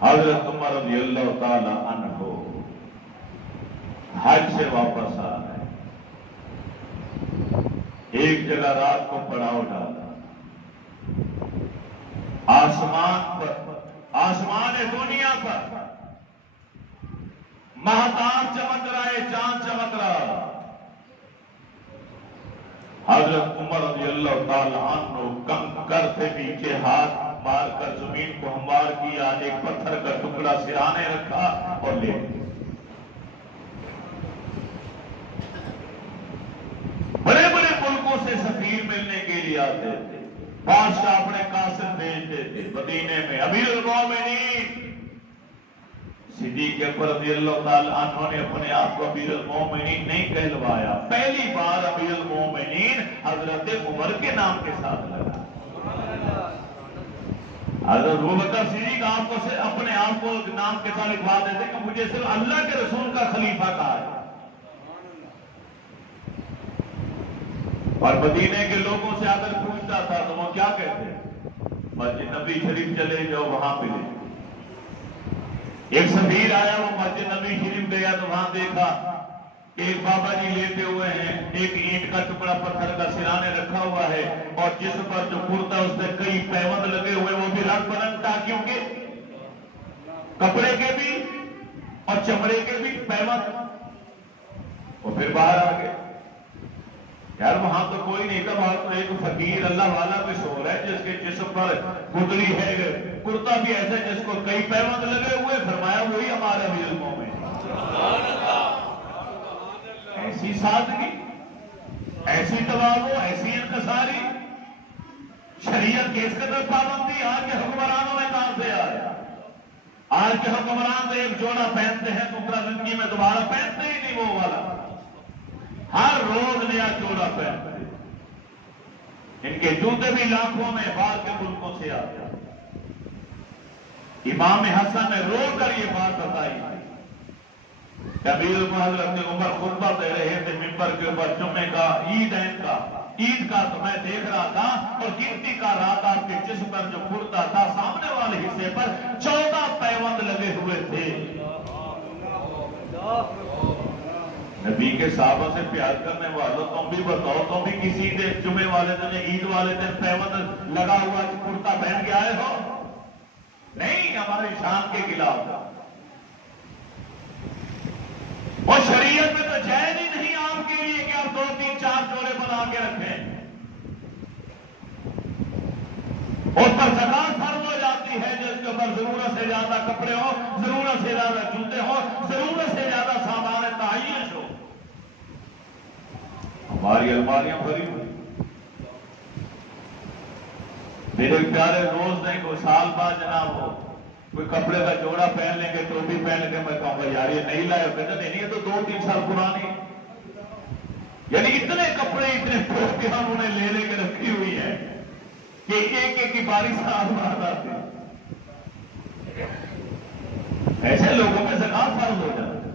حضرت عمر رضی اللہ تعالی عنہ حج سے واپس آ گئے، ایک جگہ رات کو پڑاؤ ڈالا، آسمان پر، آسمان دنیا پر مہتاب چمک رہا ہے، چاند چمک رہا۔ حضرت عمر رضی اللہ تعالی عنہ کنکر سے نیچے ہاتھ مار کر زمین کو ہموار کیا، ایک پتھر کا ٹکڑا سرانے رکھا اور لے گئے۔ بڑے بڑے ملکوں سے سفیر ملنے کے لیے آتے تھے، بادشاہ اپنے قاصد بھیجتے تھے مدینے میں۔ امیر المومنین صدیق اکبر رضی اللہ تعالی عنہ نے اپنے آپ کو امیر المومنین نہیں کہلوایا، پہلی بار امیر المومنین حضرت عمر کے نام کے ساتھ لگا۔ حضرت ابوبکر صدیق آپ کو اپنے آپ کو نام کے ساتھ لکھوا دیتے کہ مجھے صرف اللہ کے رسول کا خلیفہ کہا ہے۔ اور مدینے کے لوگوں سے اگر پوچھتا تھا تو وہ کیا کہتے؟ مسجد نبی شریف چلے جاؤ، وہاں پہ لے۔ ایک سفیر آیا، وہ مسجد نبی شریف گیا تو وہاں دیکھا ایک بابا جی لیتے ہوئے ہیں، ایک اینٹ کا ٹکڑا پتھر کا سرانے رکھا ہوا ہے، اور جس پر جو کرتا اس میں کئی پیوند لگے ہوئے، وہ بھی رنگ برنگ ٹاکیوں کے، کپڑے کے بھی اور چمڑے کے بھی پیوند۔ وہ پھر باہر آ گئے، یار وہاں تو کوئی نہیں تھا، وہاں تو ایک فقیر اللہ والا پہ سو رہا ہے جس کے جسم پر گدڑی ہے، کرتا بھی ایسا جس کو کئی پیوند لگے ہوئے۔ فرمایا وہی ہمارے امیر المومنین۔ ایسی سادگی، ایسی تواضع، ایسی انکساری، شریعت کی اس قدر پابندی آج کے حکمرانوں میں کہاں سے آئے؟ آج کے حکمران تو ایک جوڑا پہنتے ہیں، دوسرا زندگی میں دوبارہ پہنتے ہی نہیں وہ والا، ہر روز نیا جوڑا پہنتے ہیں۔ ان کے جوتے بھی لاکھوں میں باہر کے ملکوں سے آتے ہیں۔ امام حسن نے رو کر یہ بات بتائی، کبیر حضرت عمر خطبہ دے رہے تھے ممبر کے اوپر جمعے کا، عید کا تو میں دیکھ رہا تھا، اور گنتی کا رات آپ کے جسم پر جو کرتا تھا سامنے والے حصے پر 14 پیوند لگے ہوئے تھے۔ نبی کے صحابہ سے پیار کرنے والوں، تم بھی بتاؤ، تم بھی کسی دن جمعے والے دن، عید والے دن پیوند لگا ہوا کرتا پہن کے آئے ہو؟ نہیں، ہماری شان کے خلاف۔ اور شریعت میں تو جائز ہی نہیں آپ کے لیے کہ آپ 2 3 4 جوڑے بنا کے رکھیں۔ اس پر زکات فرض ہو جاتی ہے جس کے اوپر ضرورت سے زیادہ کپڑے ہو، ضرورت سے زیادہ جوتے ہو، ضرورت سے زیادہ سامان تعیش ہو۔ ہماری الماریاں بھری ہوئی، میرے پیارے دوست نہیں، کوئی سال بعد جناب ہو کوئی کپڑے کا جوڑا پہن لیں گے، ٹوپی پہن لیں گے، میں کہوں گا یار یہ نہیں لائے، کہتے نہیں، یہ تو 2 3 سال پرانی۔ یعنی اتنے کپڑے، اتنے ٹوپیاں انہوں نے لے کے رکھی ہوئی ہے کہ ایک ایک کی باری سال بعد آتی۔ ایسے لوگوں میں زکات فرض ہو جاتا ہے،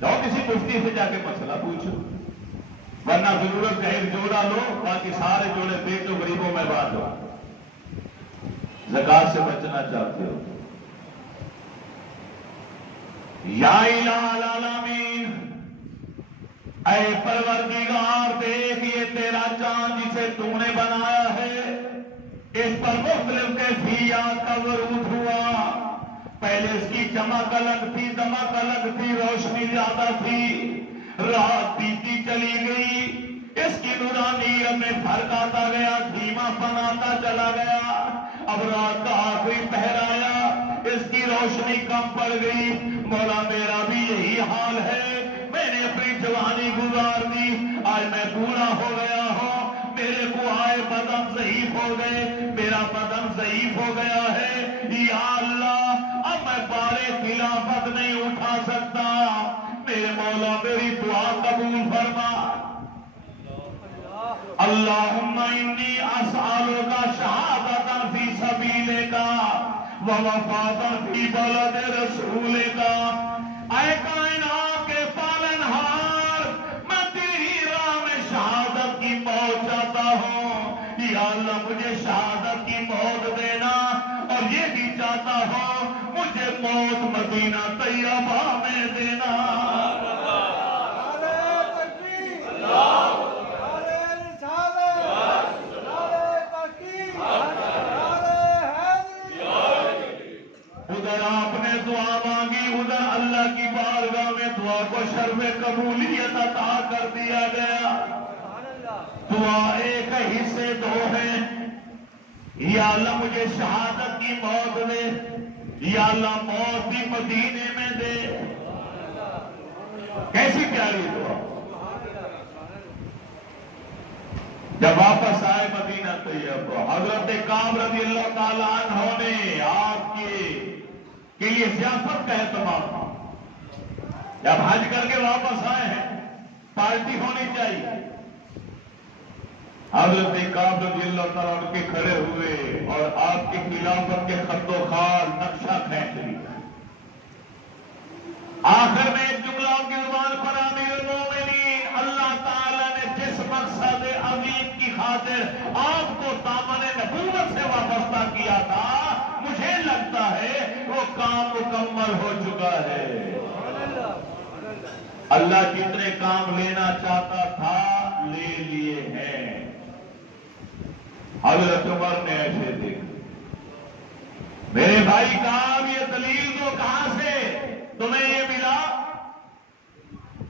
جاؤ کسی مفتی سے جا کے مسئلہ پوچھو، ورنہ ضرورت کا ایک جوڑا لو، باقی سارے جوڑے بیچو، غریبوں میں بانٹو۔ زکات سے بچنا چاہتے ہو؟ یا الہ العالمین، اے پروردگار، دیکھ یہ تیرا چاند جسے تو نے بنایا ہے، اس پر مختلف کیفیات کا ورود ہوا۔ پہلے اس کی چمک الگ تھی، دمک الگ تھی، روشنی زیادہ تھی، رات بیتی چلی گئی، اس کی نورانیت میں فرق آتا گیا، دھیما پن آتا چلا گیا۔ اب رات کا آخری پہر آیا، اس کی روشنی کم پڑ گئی۔ مولا میرا بھی یہی حال ہے، میں نے اپنی جوانی گزار دی، آج میں بوڑھا ہو گیا ہوں، میرے کوہائے بدن ضعیف ہو گئے، میرا بدن ضعیف ہو گیا ہے۔ یا اللہ، اب میں بارے خلافت نہیں اٹھا سکتا، میرے مولا میری دعا قبول فرما۔ اللہم انی اسألک شہادۃ فی سبیلک ووفاۃ فی بلد رسولک۔ اے کائنات کے پالنہار، میں تیری راہ میں شہادت کی موت چاہتا ہوں، یا اللہ مجھے شہادت کی موت دینا، اور یہ بھی چاہتا ہوں مجھے موت مدینہ طیبہ میں دینا۔ دعا کو شرف قبولیت عطا کر دیا گیا. دعا ایک حصے دو ہیں. یا اللہ مجھے شہادت کی موت دے، یا اللہ موت بھی مدینے میں دے. کیسی پیاری دعا. جب واپس آئے مدینہ طیب کو حضرت کعب رضی اللہ تعالیٰ عنہ نے آپ کے لیے ضیافت کا اہتمام تھا. جب حج کر کے واپس آئے ہیں پارٹی ہونی چاہیے. حضرت کعب رضی اللہ تعالیٰ عنہ کے کھڑے ہوئے اور آپ کی خلافت کے خط و خال نقشہ کھینچ لیا. آخر میں ایک جملہ کی زبان پر امیر المومنین اللہ تعالیٰ نے جس مقصد عظیم کی خاطر آپ کو دامن نبوت سے وابستہ کیا تھا، مجھے لگتا ہے وہ کام مکمل ہو چکا ہے. اللہ جتنے کام لینا چاہتا تھا لے لیے ہیں. حضرت عمر نے ایسے دیکھا. میرے بھائی کام یہ دلیل تو کہاں سے تمہیں یہ ملا؟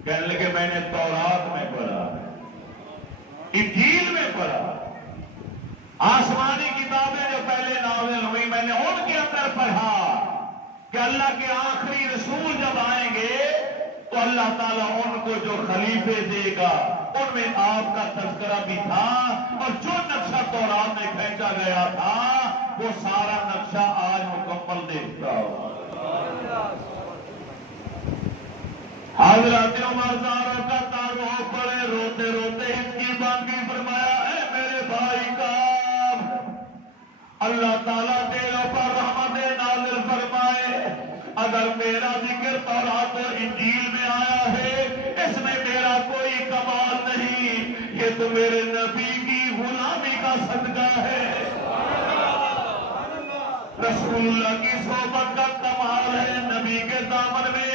کہنے لگے میں نے تورات میں پڑھا ہے، انجیل میں پڑھا. آسمانی کتابیں جو پہلے نازل ہوئی میں نے ان کے اندر پڑھا کہ اللہ کے آخری رسول جب آئیں گے تو اللہ تعالیٰ ان کو جو خلیفے دے گا ان میں آپ کا تذکرہ بھی تھا، اور جو نقشہ تورات میں کھینچا گیا تھا وہ سارا نقشہ آج مکمل دیکھتا ہو. حضرت عمر زاروں کا تارو پڑے روتے روتے اس کی بانگی فرمایا، اے میرے بھائی کعب، اللہ تعالیٰ تیرے پر رحمت نازل فرمائے. اگر میرا ذکر تورات و انجیل میں آیا ہے اس میں میرا کوئی کمال نہیں، یہ تو میرے نبی کی غلامی کا صدقہ ہے. رسول اللہ کی صحبت کا کمال ہے نبی کے دامن میں،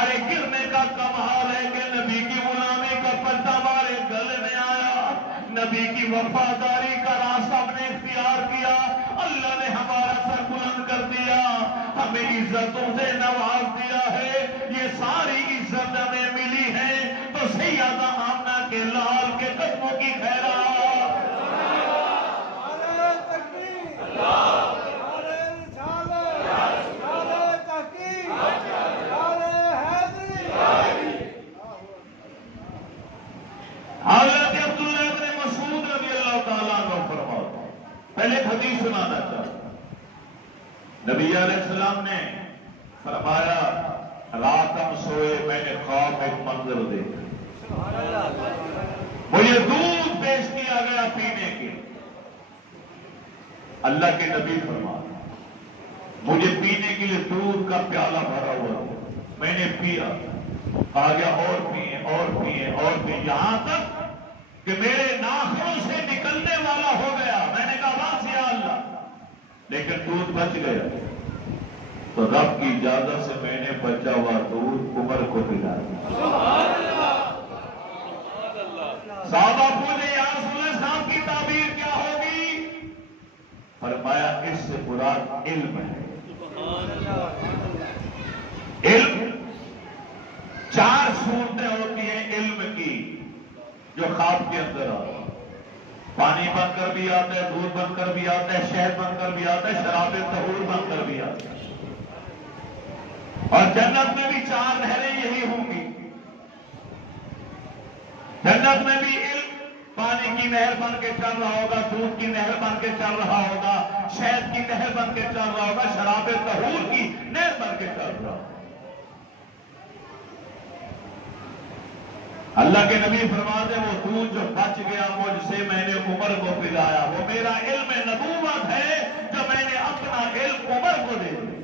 ارے گرنے کا کمال ہے کہ نبی کی غلامی کا پلٹا ہمارے گلے میں آیا. نبی کی وفاداری کا راستہ ہم نے اختیار کیا، اللہ نے ہمارا سر بلند کر دیا، ہمیں عزتوں سے نواز دیا ہے. یہ ساری عزت ہمیں ملی ہے تو سیدہ آمنہ کے لال کے قدموں کی خیرات. حضرت عبداللہ ابن مسعود رضی اللہ تعالیٰ عنہ فرماتے ہیں، پہلے ایک حدیث سنانا چاہتا. نبی علیہ السلام نے فرمایا رات ہم سوئے میں نے خواب ایک منظر دیکھا، مجھے دودھ پیش کیا گیا پینے کے. اللہ کے نبی فرمایا مجھے پینے کے لیے دودھ کا پیالہ بھرا ہوا تھا، میں نے پیا. آ گیا اور پیے اور پیے اور پیے، یہاں تک کہ میرے ناخنوں سے نکلنے والا ہو گیا. میں نے کہا بس یا اللہ، لیکن دودھ بچ گیا. تو رب کی اجازت سے میں نے بچا ہوا دودھ عمر کو پلا دیا. صحابہ پوچھے یا رسول اللہ صاحب کی تعبیر کیا ہوگی؟ فرمایا اس سے مراد علم ہے. علم 4 صورتیں ہوتی ہیں علم کی جو خواب کے اندر آتا ہے. پانی بن کر بھی آتا ہے، دودھ بن کر بھی آتا ہے، شہد بن کر بھی آتا ہے، شراب طہور بن کر بھی آتا ہے. اور جنت میں بھی 4 نہریں یہی ہوں گی. جنت میں بھی علم پانی کی نہر بن کے چل رہا ہوگا، دودھ کی نہر بن کے چل رہا ہوگا، شہد کی نہر بن کے چل رہا ہوگا، شراب طہور کی نہر بن کے چل رہا ہوگا. اللہ کے نبی فرماتے وہ دودھ جو بچ گیا مجھ سے میں نے عمر کو پلایا، وہ میرا علم نبوت ہے جو میں نے اپنا علم عمر کو دے دیا.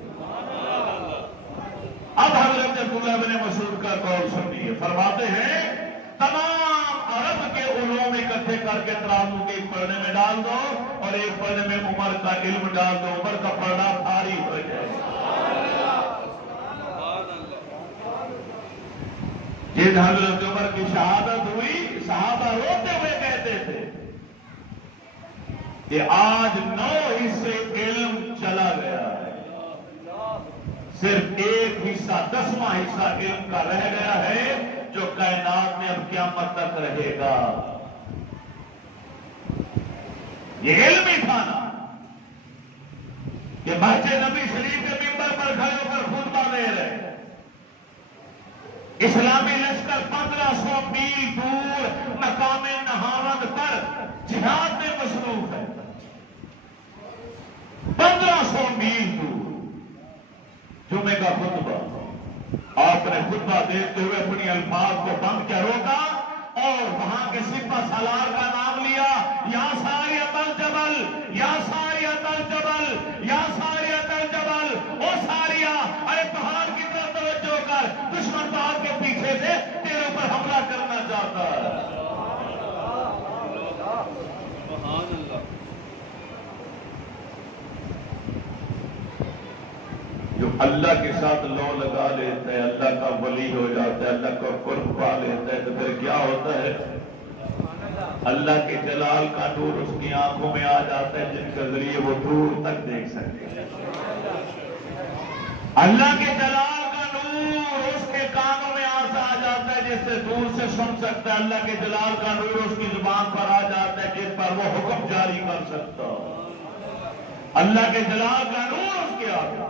اب حضرت عبداللہ بن مسعود کا قول سنیے. فرماتے ہیں تمام عرب کے علوم اکٹھے کر کے ترازو کے ایک پڑھنے میں ڈال دو اور ایک پڑھنے میں عمر کا علم ڈال دو، عمر کا پڑھنا بھاری ہو جائے. جن حضرت عمر کی شہادت ہوئی صحابہ روتے ہوئے کہتے تھے کہ آج 9 حصے علم چلا گیا ہے، صرف 1 حصہ 10واں حصہ علم کا رہ گیا ہے جو کائنات میں اب قیامت تک رہے گا. یہ علم ہی تھا نا کہ مسجد نبی شریف کے ممبر پر کھڑے ہو کر خطبہ دے رہے. اسلامی لشکر 1500 میل دور مقام نہاوند پر جہاد میں مصروف ہے. 1500 میل دور جمعے کا خطبہ. آپ نے خطبہ دیتے ہوئے اپنی الفاظ کو بند کیا روکا اور وہاں کے سپہ سالار کا نام لیا. یا ساریت الجبل، یا ساریت الجبل، یا ساریت الجبل. او ساریہ، ارے پہاڑ کی طرف توجہ کر، دشمن پہاڑ کے پیچھے سے تیرے اوپر حملہ کرنا چاہتا ہے. سبحان اللہ. جو اللہ کے ساتھ لو لگا لیتا ہے، اللہ کا ولی ہو جاتا ہے، اللہ کا قرب پا لیتا ہے، تو پھر کیا ہوتا ہے؟ اللہ کے جلال کا نور اس کی آنکھوں میں آ جاتا ہے جن کے ذریعے وہ دور تک دیکھ سکتے ہیں. اللہ کے جلال کا نور اس کے کانوں میں آ جاتا ہے جس سے دور سے سن سکتا ہے. اللہ کے جلال کا نور اس کی زبان پر آ جاتا ہے جس پر وہ حکم جاری کر سکتا. اللہ کے جلال کا نور اس کے آگے.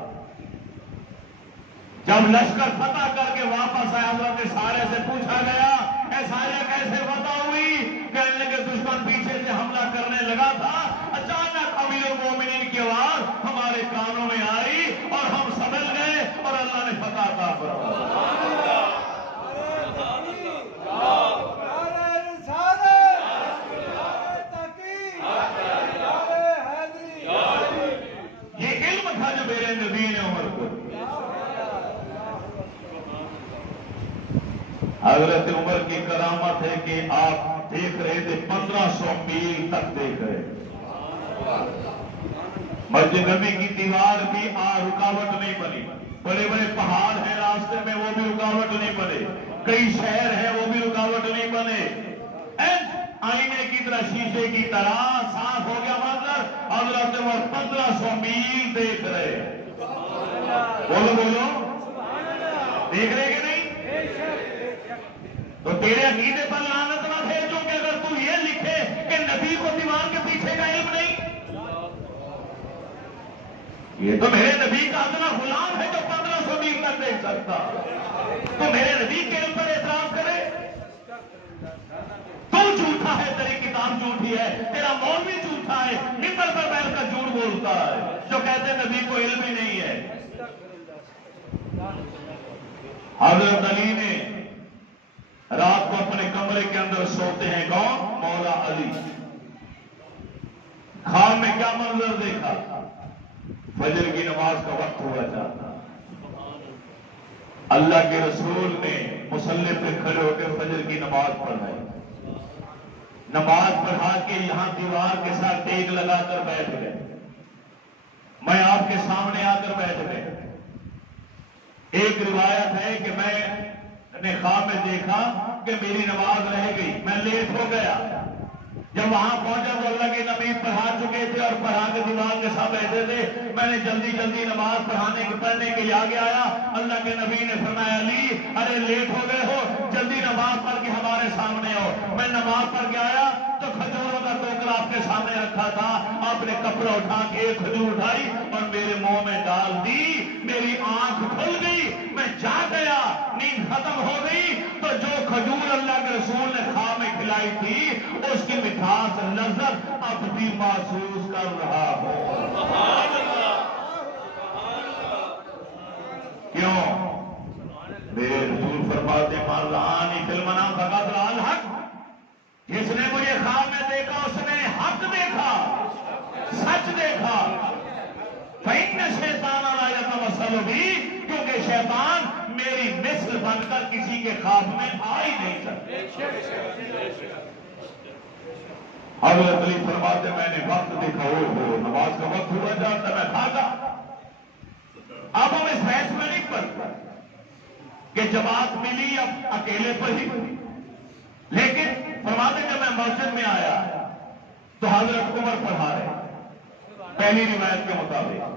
جب لشکر فتح کر کے واپس آیا حضرت سارے سے پوچھا گیا اے سارے کیسے فتح ہوئی؟ کہنے لگے دشمن پیچھے سے حملہ کرنے لگا تھا، اچانک امیر المومنین کی آواز ہمارے کانوں میں آئی اور ہم سمجھ گئے اور اللہ نے فتح عطا فرمائی. یہ علم تھا جو میرے نبی نے عمر کو. حضرت عمر کی کرامت ہے کہ آپ دیکھ رہے تھے 1500 میل تک دیکھ رہے. مسجد نبی کی دیوار بھی رکاوٹ نہیں بنی. بڑے بڑے پہاڑ ہیں راستے میں، وہ بھی رکاوٹ نہیں بنے. کئی شہر ہیں، وہ بھی رکاوٹ نہیں بنے. آئینے کی طرح، شیشے کی طرح صاف ہو گیا منظر. حضرت عمر 1500 میل دیکھ رہے. بولو بولو، دیکھ رہے کہ نہیں؟ تو تیرے عقیدے پر لعنت نہ بھیجوں کہ اگر تو یہ لکھے کہ نبی کو دیوار کے پیچھے کا علم نہیں. یہ تو میرے نبی کا اتنا غلام ہے جو 1500 میل تک دیکھ سکتا. تو میرے نبی کے علم پر اعتراض کرے. تو جھوٹا ہے، تیری کتاب جھوٹی ہے، تیرا مولوی جھوٹا ہے، ممبر پر بیٹھ کر جھوٹ بولتا ہے جو کہتے نبی کو علم ہی نہیں ہے. حضرت علی نے رات کو اپنے کمرے کے اندر سوتے ہیں. کون؟ مولا علی. خواب میں کیا منظر دیکھا؟ فجر کی نماز کا وقت ہوا جاتا. اللہ کے رسول نے مصلی پہ کھڑے ہو کے فجر کی نماز پڑھائی. نماز پڑھا کے یہاں دیوار کے ساتھ ٹیک لگا کر بیٹھ گئے. میں آپ کے سامنے آ کر بیٹھ گئے. ایک روایت ہے کہ میں نے خواب میں دیکھا کہ میری نماز رہ گئی، میں لیٹ ہو گیا. جب وہاں پہنچا تو اللہ کے نبی پڑھا چکے تھے اور پڑھا کے دیوار کے ساتھ بیٹھے تھے. میں نے جلدی جلدی نماز پڑھنے کے لیے آگے آیا. اللہ کے نبی نے فرمایا علی ارے لیٹ ہو گئے ہو، جلدی نماز پڑھ کے ہمارے سامنے ہو. میں نماز پڑھ کے آیا تو کھجوروں کا ٹوکرا آپ کے سامنے رکھا تھا. آپ نے کپڑا اٹھا کے ایک کھجور اٹھائی اور میرے منہ میں ڈال دی. میری آنکھ کھل گئی، میں جاگ گیا، نیند ختم ہو گئی. تو جو کھجور اللہ کے رسول نے خواب میں کھلائی تھی اس کی مٹھاس لذت اب بھی محسوس کر رہا ہوں. کیوں؟ میرے رسول فرماتے من رآنی فی المنام فقد رأى الحق. جس نے مجھے خواب میں دیکھا اس نے حق دیکھا، سچ دیکھا. فإن الشیطان لا يتمثل بی، کیونکہ شیطان میری مثل بن کر کسی کے خواب میں آ ہی نہیں سکتا. حضرت علی فرماتے میں نے وقت دیکھا، ہو نماز کا وقت ہوا جاتا میں بھاگا. اب ہم اس بحث میں نہیں پڑھتے کہ جماعت ملی اب اکیلے پر ہی ملی. لیکن فرماتے جب میں مسجد میں آیا تو حضرت عمر پڑھا رہے. پہلی روایت کے مطابق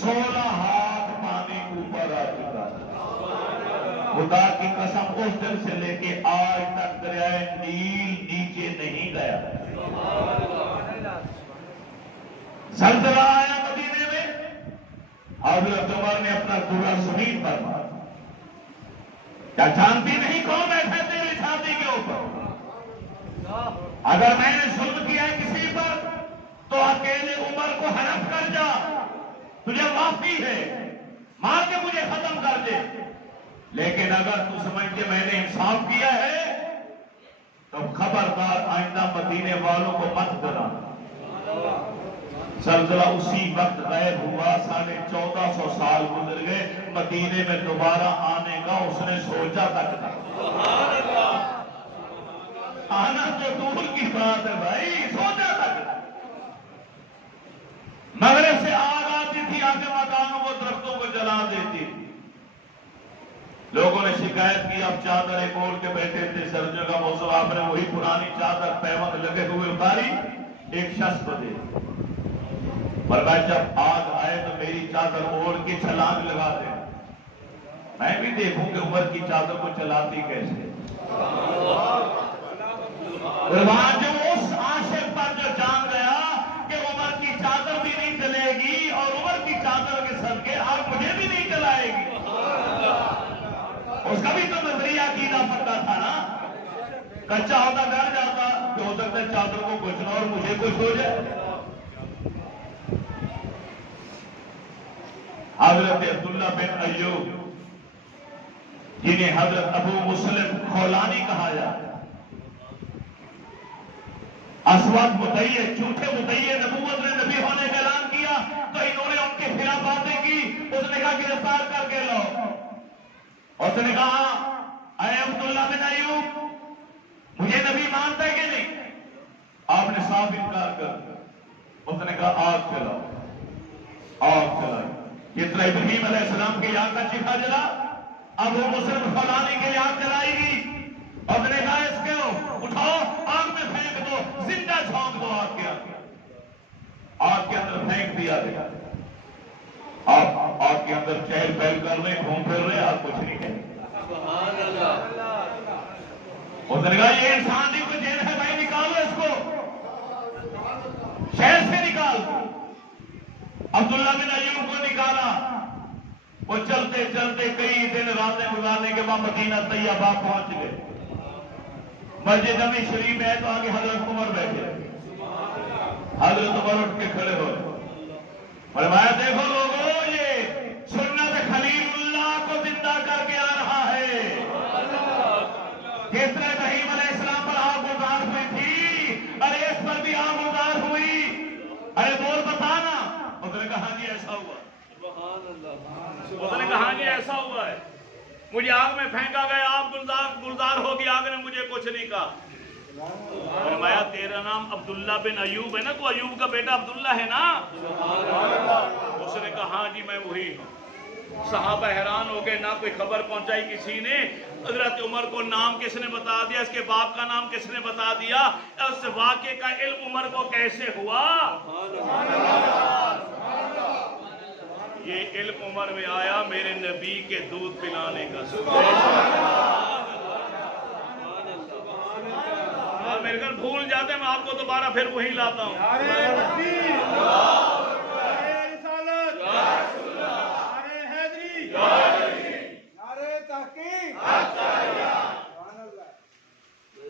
16 ہاتھ پانی کے اوپر آ چکا تھا۔ خدا کی قسم اس دن سے لے کے آج تک دریائے نیل نیچے نہیں گیا۔ زلزلہ آیا مدینے میں، حضرت عمر نے اپنا درہ زمین پر مارا۔ کیا جانتی نہیں کون بیٹھے تیری چھاتی کے اوپر؟ اگر میں نے ظلم کیا ہے کسی پر تو اکیلے عمر کو حلف کر جا، تجھے معافی ہے، مار کے مجھے ختم کر دے۔ لیکن اگر تو سمجھتے میں نے انصاف کیا ہے تو خبردار آئندہ مدینے والوں کو مت ڈرانا۔ زلزلہ اسی وقت غائب ہوا، 1450 سال گزر گئے، مدینے میں دوبارہ آنے کا اس نے سوچا تک تھا۔ آنا تو دور کی بات ہے بھائی، سوچا تک تھا۔ مغرب سے آگ آتی تھی، آگے مکانوں کو درختوں کو جلا دیتی تھی۔ لوگوں نے شکایت کی، اب چادریں کھول کے بیٹھے تھے، سردیوں کا موسم، آپ نے وہی پرانی چادر پیوند لگے ہوئے اتاری، ایک شخص کو دے دی۔ فرمایا جب آگ آئے تو میری چادر اوڑھ کے چھلانگ لگا دے، میں بھی دیکھوں کہ عمر کی چادر کو چلاتی کیسے۔ وہاں جو اس عاشق پر جو جان گیا کہ عمر کی چادر بھی نہیں جلے گی اور عمر کی چادر کے صدقے آگ مجھے بھی نہیں جلائے گی، اس کا بھی تو نظریہ عقیدہ پکا تھا نا۔ کچا ہوتا ڈر جاتا کہ ہو سکتا ہے چادر کو کچھ اور مجھے کچھ ہو جائے۔ حضرت عبداللہ بن ایوب جنہیں حضرت ابو مسلم خولانی کہا جاتا، اسود مدعی، جھوٹے مدعی نبوت نے نبی ہونے کا اعلان کیا تو انہوں نے ان کے خلاف باتیں کی۔ اس نے کہا گرفتار کر کے لاؤ۔ اس نے کہا اے عبداللہ بن ایوب مجھے نبی مانتا ہے کہ نہیں؟ آپ نے صاف انکار کر دیا۔ اس نے کہا آگ چلاؤ، آگ چلائی۔ جس طرح ابراہیم علیہ السلام کے آگ کا چیخا جلا، اب وہ مسلم خولانی کے آگ جلائی گی۔ اس نے کہا اس کو اٹھاؤ، آگ میں پھینک دو، زندہ جھونک دو آگ کے اندر۔ آگ کے اندر پھینک دیا گیا۔ آپ آگ کے اندر چہل پہل کر رہے، گھوم پھر رہے، آپ کچھ نہیں کہیں۔ اس نے کہا یہ انسان دی کوئی جیل ہے بھائی، نکالو اس کو، شہر سے نکال۔ عبداللہ بن ایوب کو نکالا۔ وہ چلتے چلتے کئی دن راتیں گزارنے کے بعد مدینہ طیبہ پہنچ گئے۔ مسجد نبی شریف ہے تو آگے حضرت عمر بیٹھے۔ حضرت عمر اٹھ کے کھڑے ہوئے، فرمایا دیکھو لوگوں، یہ سنت خلیل اللہ کو زندہ کر کے آ رہا ہے۔ جس طرح ابراہیم علیہ السلام پر آگ گزار ہوئی تھی، ارے اس پر بھی آگ گزار ہوئی، ارے بول بتانا۔ اس نے کہا جی ایسا ہوا۔ اس نے کہا جی ایسا ہوا ہے، مجھے آگ میں پھینکا گیا، آگ گلزار ہو گئی، آگ نے مجھے کچھ نہیں کہا۔ فرمایا تیرا نام عبداللہ بن ایوب ہے نا، تو ایوب کا بیٹا عبداللہ ہے نا؟ اس نے کہا ہاں جی میں وہی ہوں۔ صحابہ حیران ہو گئے، نہ کوئی خبر پہنچائی کسی نے۔ حضرت عمر کو نام کس نے بتا دیا، اس کے باپ کا نام کس نے بتا دیا، اس واقعے کا علم عمر کو کیسے ہوا؟ یہ علم عمر میں آیا میرے نبی کے دودھ پلانے کا۔ آپ میرے گھر بھول جاتے ہیں، میں آپ کو دوبارہ پھر وہی لاتا ہوں۔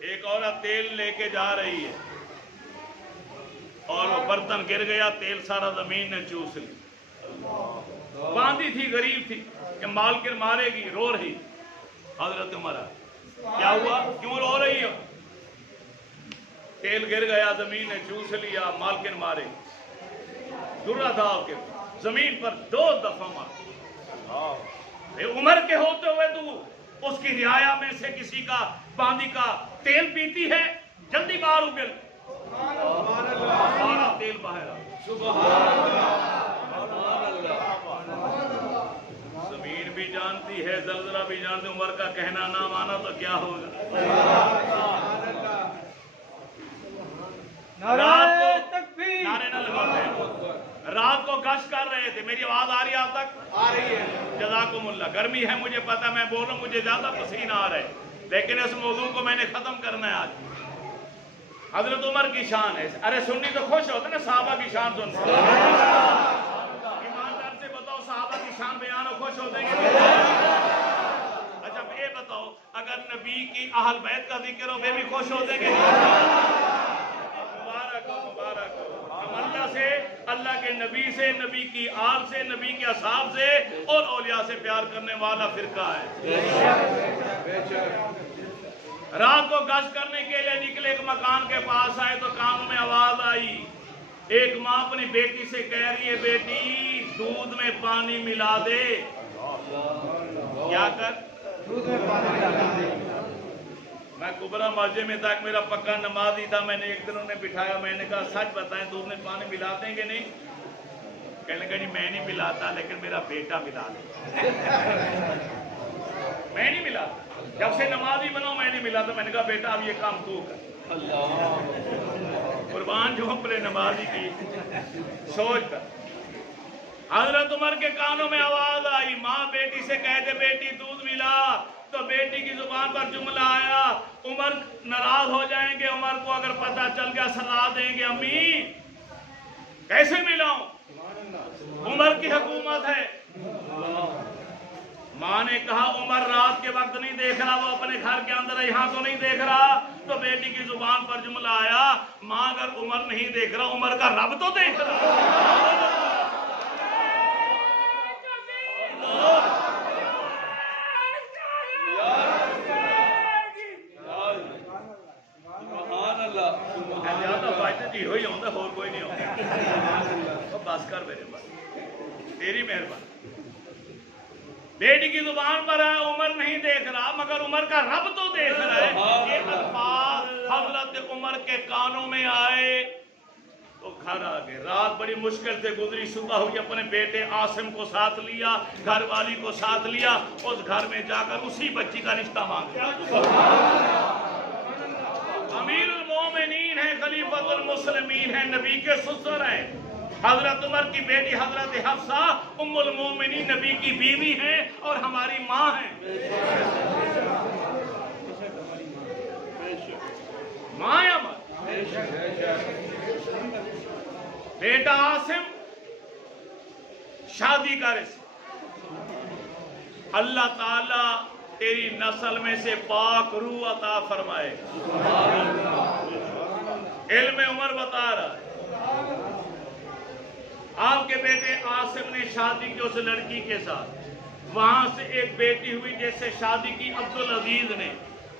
ایک عورت تیل لے کے جا رہی ہے اور وہ برتن گر گیا، تیل سارا زمین نے چوس لی۔ باندھی تھی، غریب تھی کہ مالکن مارے گی، رو رہی۔ حضرت عمر کیا ہوا، کیوں رو رہی ہو؟ تیل گر گیا، زمین نے چوس لیا، مالکن مارے گی۔ درہ تھا آپ کے زمین پر 2 دفعہ مار۔ عمر کے ہوتے ہوئے تو اس کی رعایا میں سے کسی کا باندھی کا تیل پیتی ہے، جلدی باہر اگل، سارا تیل باہر آ۔ زمین بھی جانتی ہے، زلزلہ بھی جانتی، عمر کا کہنا نہ مانا تو کیا ہوگا۔ نعرہ تکبیر، نعرے نہ لگاتے ہیں، رات کو گشت کر رہے تھے. میری آواز آ رہی ہے آپ تک؟ آ رہی ہے. جزاکم اللہ. گرمی ہے مجھے پتا، میں بول رہا ہوں مجھے زیادہ پسینہ آ رہا ہے، لیکن اس موضوع کو میں نے ختم کرنا ہے آج. حضرت عمر کی شان ہے. ارے سنی تو خوش ہوتے نا صحابہ کی شان سن کے. ایماندار سے بتاؤ صحابہ کی شان بیان ہو خوش ہوتے ہیں. اچھا یہ بتاؤ اگر نبی کی اہل بیت کا ذکر ہو وہ بھی خوش ہوتے ہیں. مبارک ہو مبارک ہو. ہم اللہ سے، اللہ کے نبی سے، نبی کی آل سے، نبی کے اصحاب سے اور اولیاء سے پیار کرنے والا فرقہ ہے. رات کو گشت کرنے کے لیے نکلے، ایک مکان کے پاس آئے تو کانوں میں آواز آئی. ایک ماں اپنی بیٹی سے کہہ رہی ہے بیٹی دودھ میں پانی ملا دے. کیا کر؟ میں کبرا مسجد میں تھا، میرا پکا نمازی تھا. میں نے ایک دن انہیں بٹھایا، میں نے کہا سچ بتائیں دودھ میں پانی ملا دیں گے نہیں؟ کہنے لگا نہیں میں نہیں ملاتا لیکن میرا بیٹا ملا دے. میں نہیں ملاتا، جب سے نمازی بناؤ میں نہیں ملاتا. میں نے کہا بیٹا اب یہ کام تو کر. قربان جو اپنے نمازی کی سوچ کر. حضرت عمر کے کانوں میں آواز آئی، ماں بیٹی سے کہہ دے بیٹی دودھ ملا. تو بیٹی کی زبان پر جملہ آیا. عمر ناراض ہو جائیں گے، عمر کو اگر پتہ چل گیا سزا دیں گے. امی کیسے ملاؤں؟ عمر کی حکومت ہے. ماں نے کہا عمر رات کے وقت نہیں دیکھ رہا، وہ اپنے گھر کے اندر یہاں تو نہیں دیکھ رہا. تو بیٹی کی زبان پر جملہ آیا، ماں اگر عمر نہیں دیکھ رہا عمر کا رب تو دیکھ رہا. ہوئی ہوتا اور کوئی نہیں ہوتا. بس کر میرے پاس، تیری مہربانی. بیٹی کی زبان پر ہے عمر نہیں دیکھ رہا مگر عمر کا رب تو دیکھ رہا ہے. یہ الفاظ حضرت عمر کے کانوں میں آئے تو گھر آ گئے. رات بڑی مشکل سے گزری. صبح ہوئی، اپنے بیٹے عاصم کو ساتھ لیا، گھر والی کو ساتھ لیا. اس گھر میں جا کر اسی بچی کا رشتہ مانگا. امیر المومنین ہے، خلیفۃ المسلمین ہے، نبی کے سسر ہیں. حضرت عمر کی بیٹی حضرت حفصہ ام المومنین نبی کی بیوی ہیں اور ہماری ماں ہیں. ماں عمر. بیٹا عاصم شادی کا رشتہ. اللہ تعالی تیری نسل میں سے پاک روح عطا فرمائے. علم عمر بتا رہا ہے آپ کے بیٹے عاصم نے شادی کی اس لڑکی کے ساتھ. وہاں سے ایک بیٹی ہوئی جس سے شادی کی عبدالعزیز نے.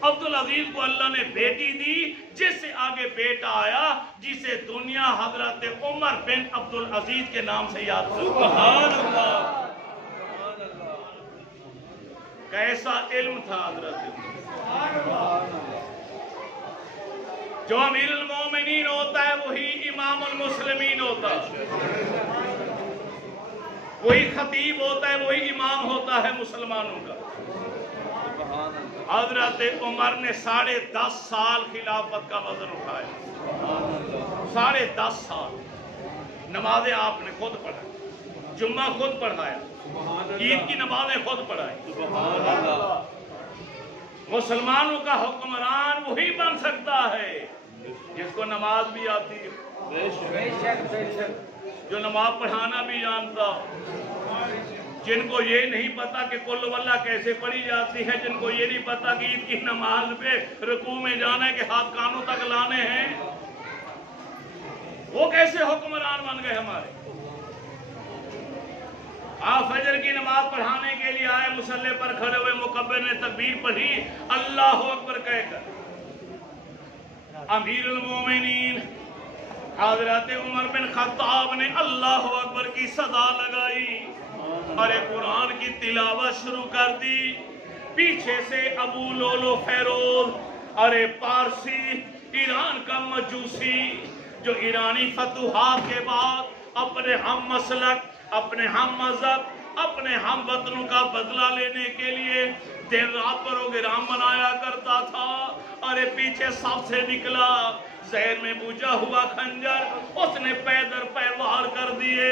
عبدالعزیز کو اللہ نے بیٹی دی جس سے آگے بیٹا آیا جسے دنیا حضرت عمر بن عبدالعزیز کے نام سے یاد کرتی. سبحان اللہ. کیسا علم تھا حضرت. جو امیر المومنین ہوتا ہے وہی امام المسلمین ہوتا ہے، وہی خطیب ہوتا ہے، وہی امام ہوتا ہے مسلمانوں کا. حضرت عمر نے 10.5 سال خلافت کا وزن اٹھایا. 10.5 سال. نمازیں آپ نے خود پڑھائی، جمعہ خود پڑھایا، عید کی نمازیں خود پڑھائی. مسلمانوں کا حکمران وہی بن سکتا ہے جس کو نماز بھی آتی ہے، جو نماز پڑھانا بھی جانتا، جن کو یہ نہیں پتا کہ قل واللہ کیسے پڑھی جاتی ہے، جن کو یہ نہیں پتا کہ عید کی نماز پہ رکوع میں جانا ہے کہ ہاتھ کانوں تک لانے ہیں. وہ کیسے حکمران بن گئے ہمارے. آپ فجر کی نماز پڑھانے کے لیے آئے، مصلی پر کھڑے ہوئے، مکبر نے تکبیر پڑھی، اللہ اکبر کہہ کر. امیر المومنین حضرت عمر بن خطاب نے اللہ اکبر کی صدا لگائی اور قرآن کی تلاوت شروع کر دی. پیچھے سے ابو لولو فیروز پارسی، ایران کا مجوسی، جو ایرانی فتوحات کے بعد اپنے ہم مسلک، اپنے ہم مذہب، اپنے ہم وطنوں کا بدلہ لینے کے لیے دن رات پروگرام بنایا کرتا تھا. اور پیچھے سب سے نکلا زہر میں بوجھا ہوا خنجر، اس نے پے در پے وار کر دیے.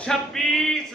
26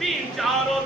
3-4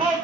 2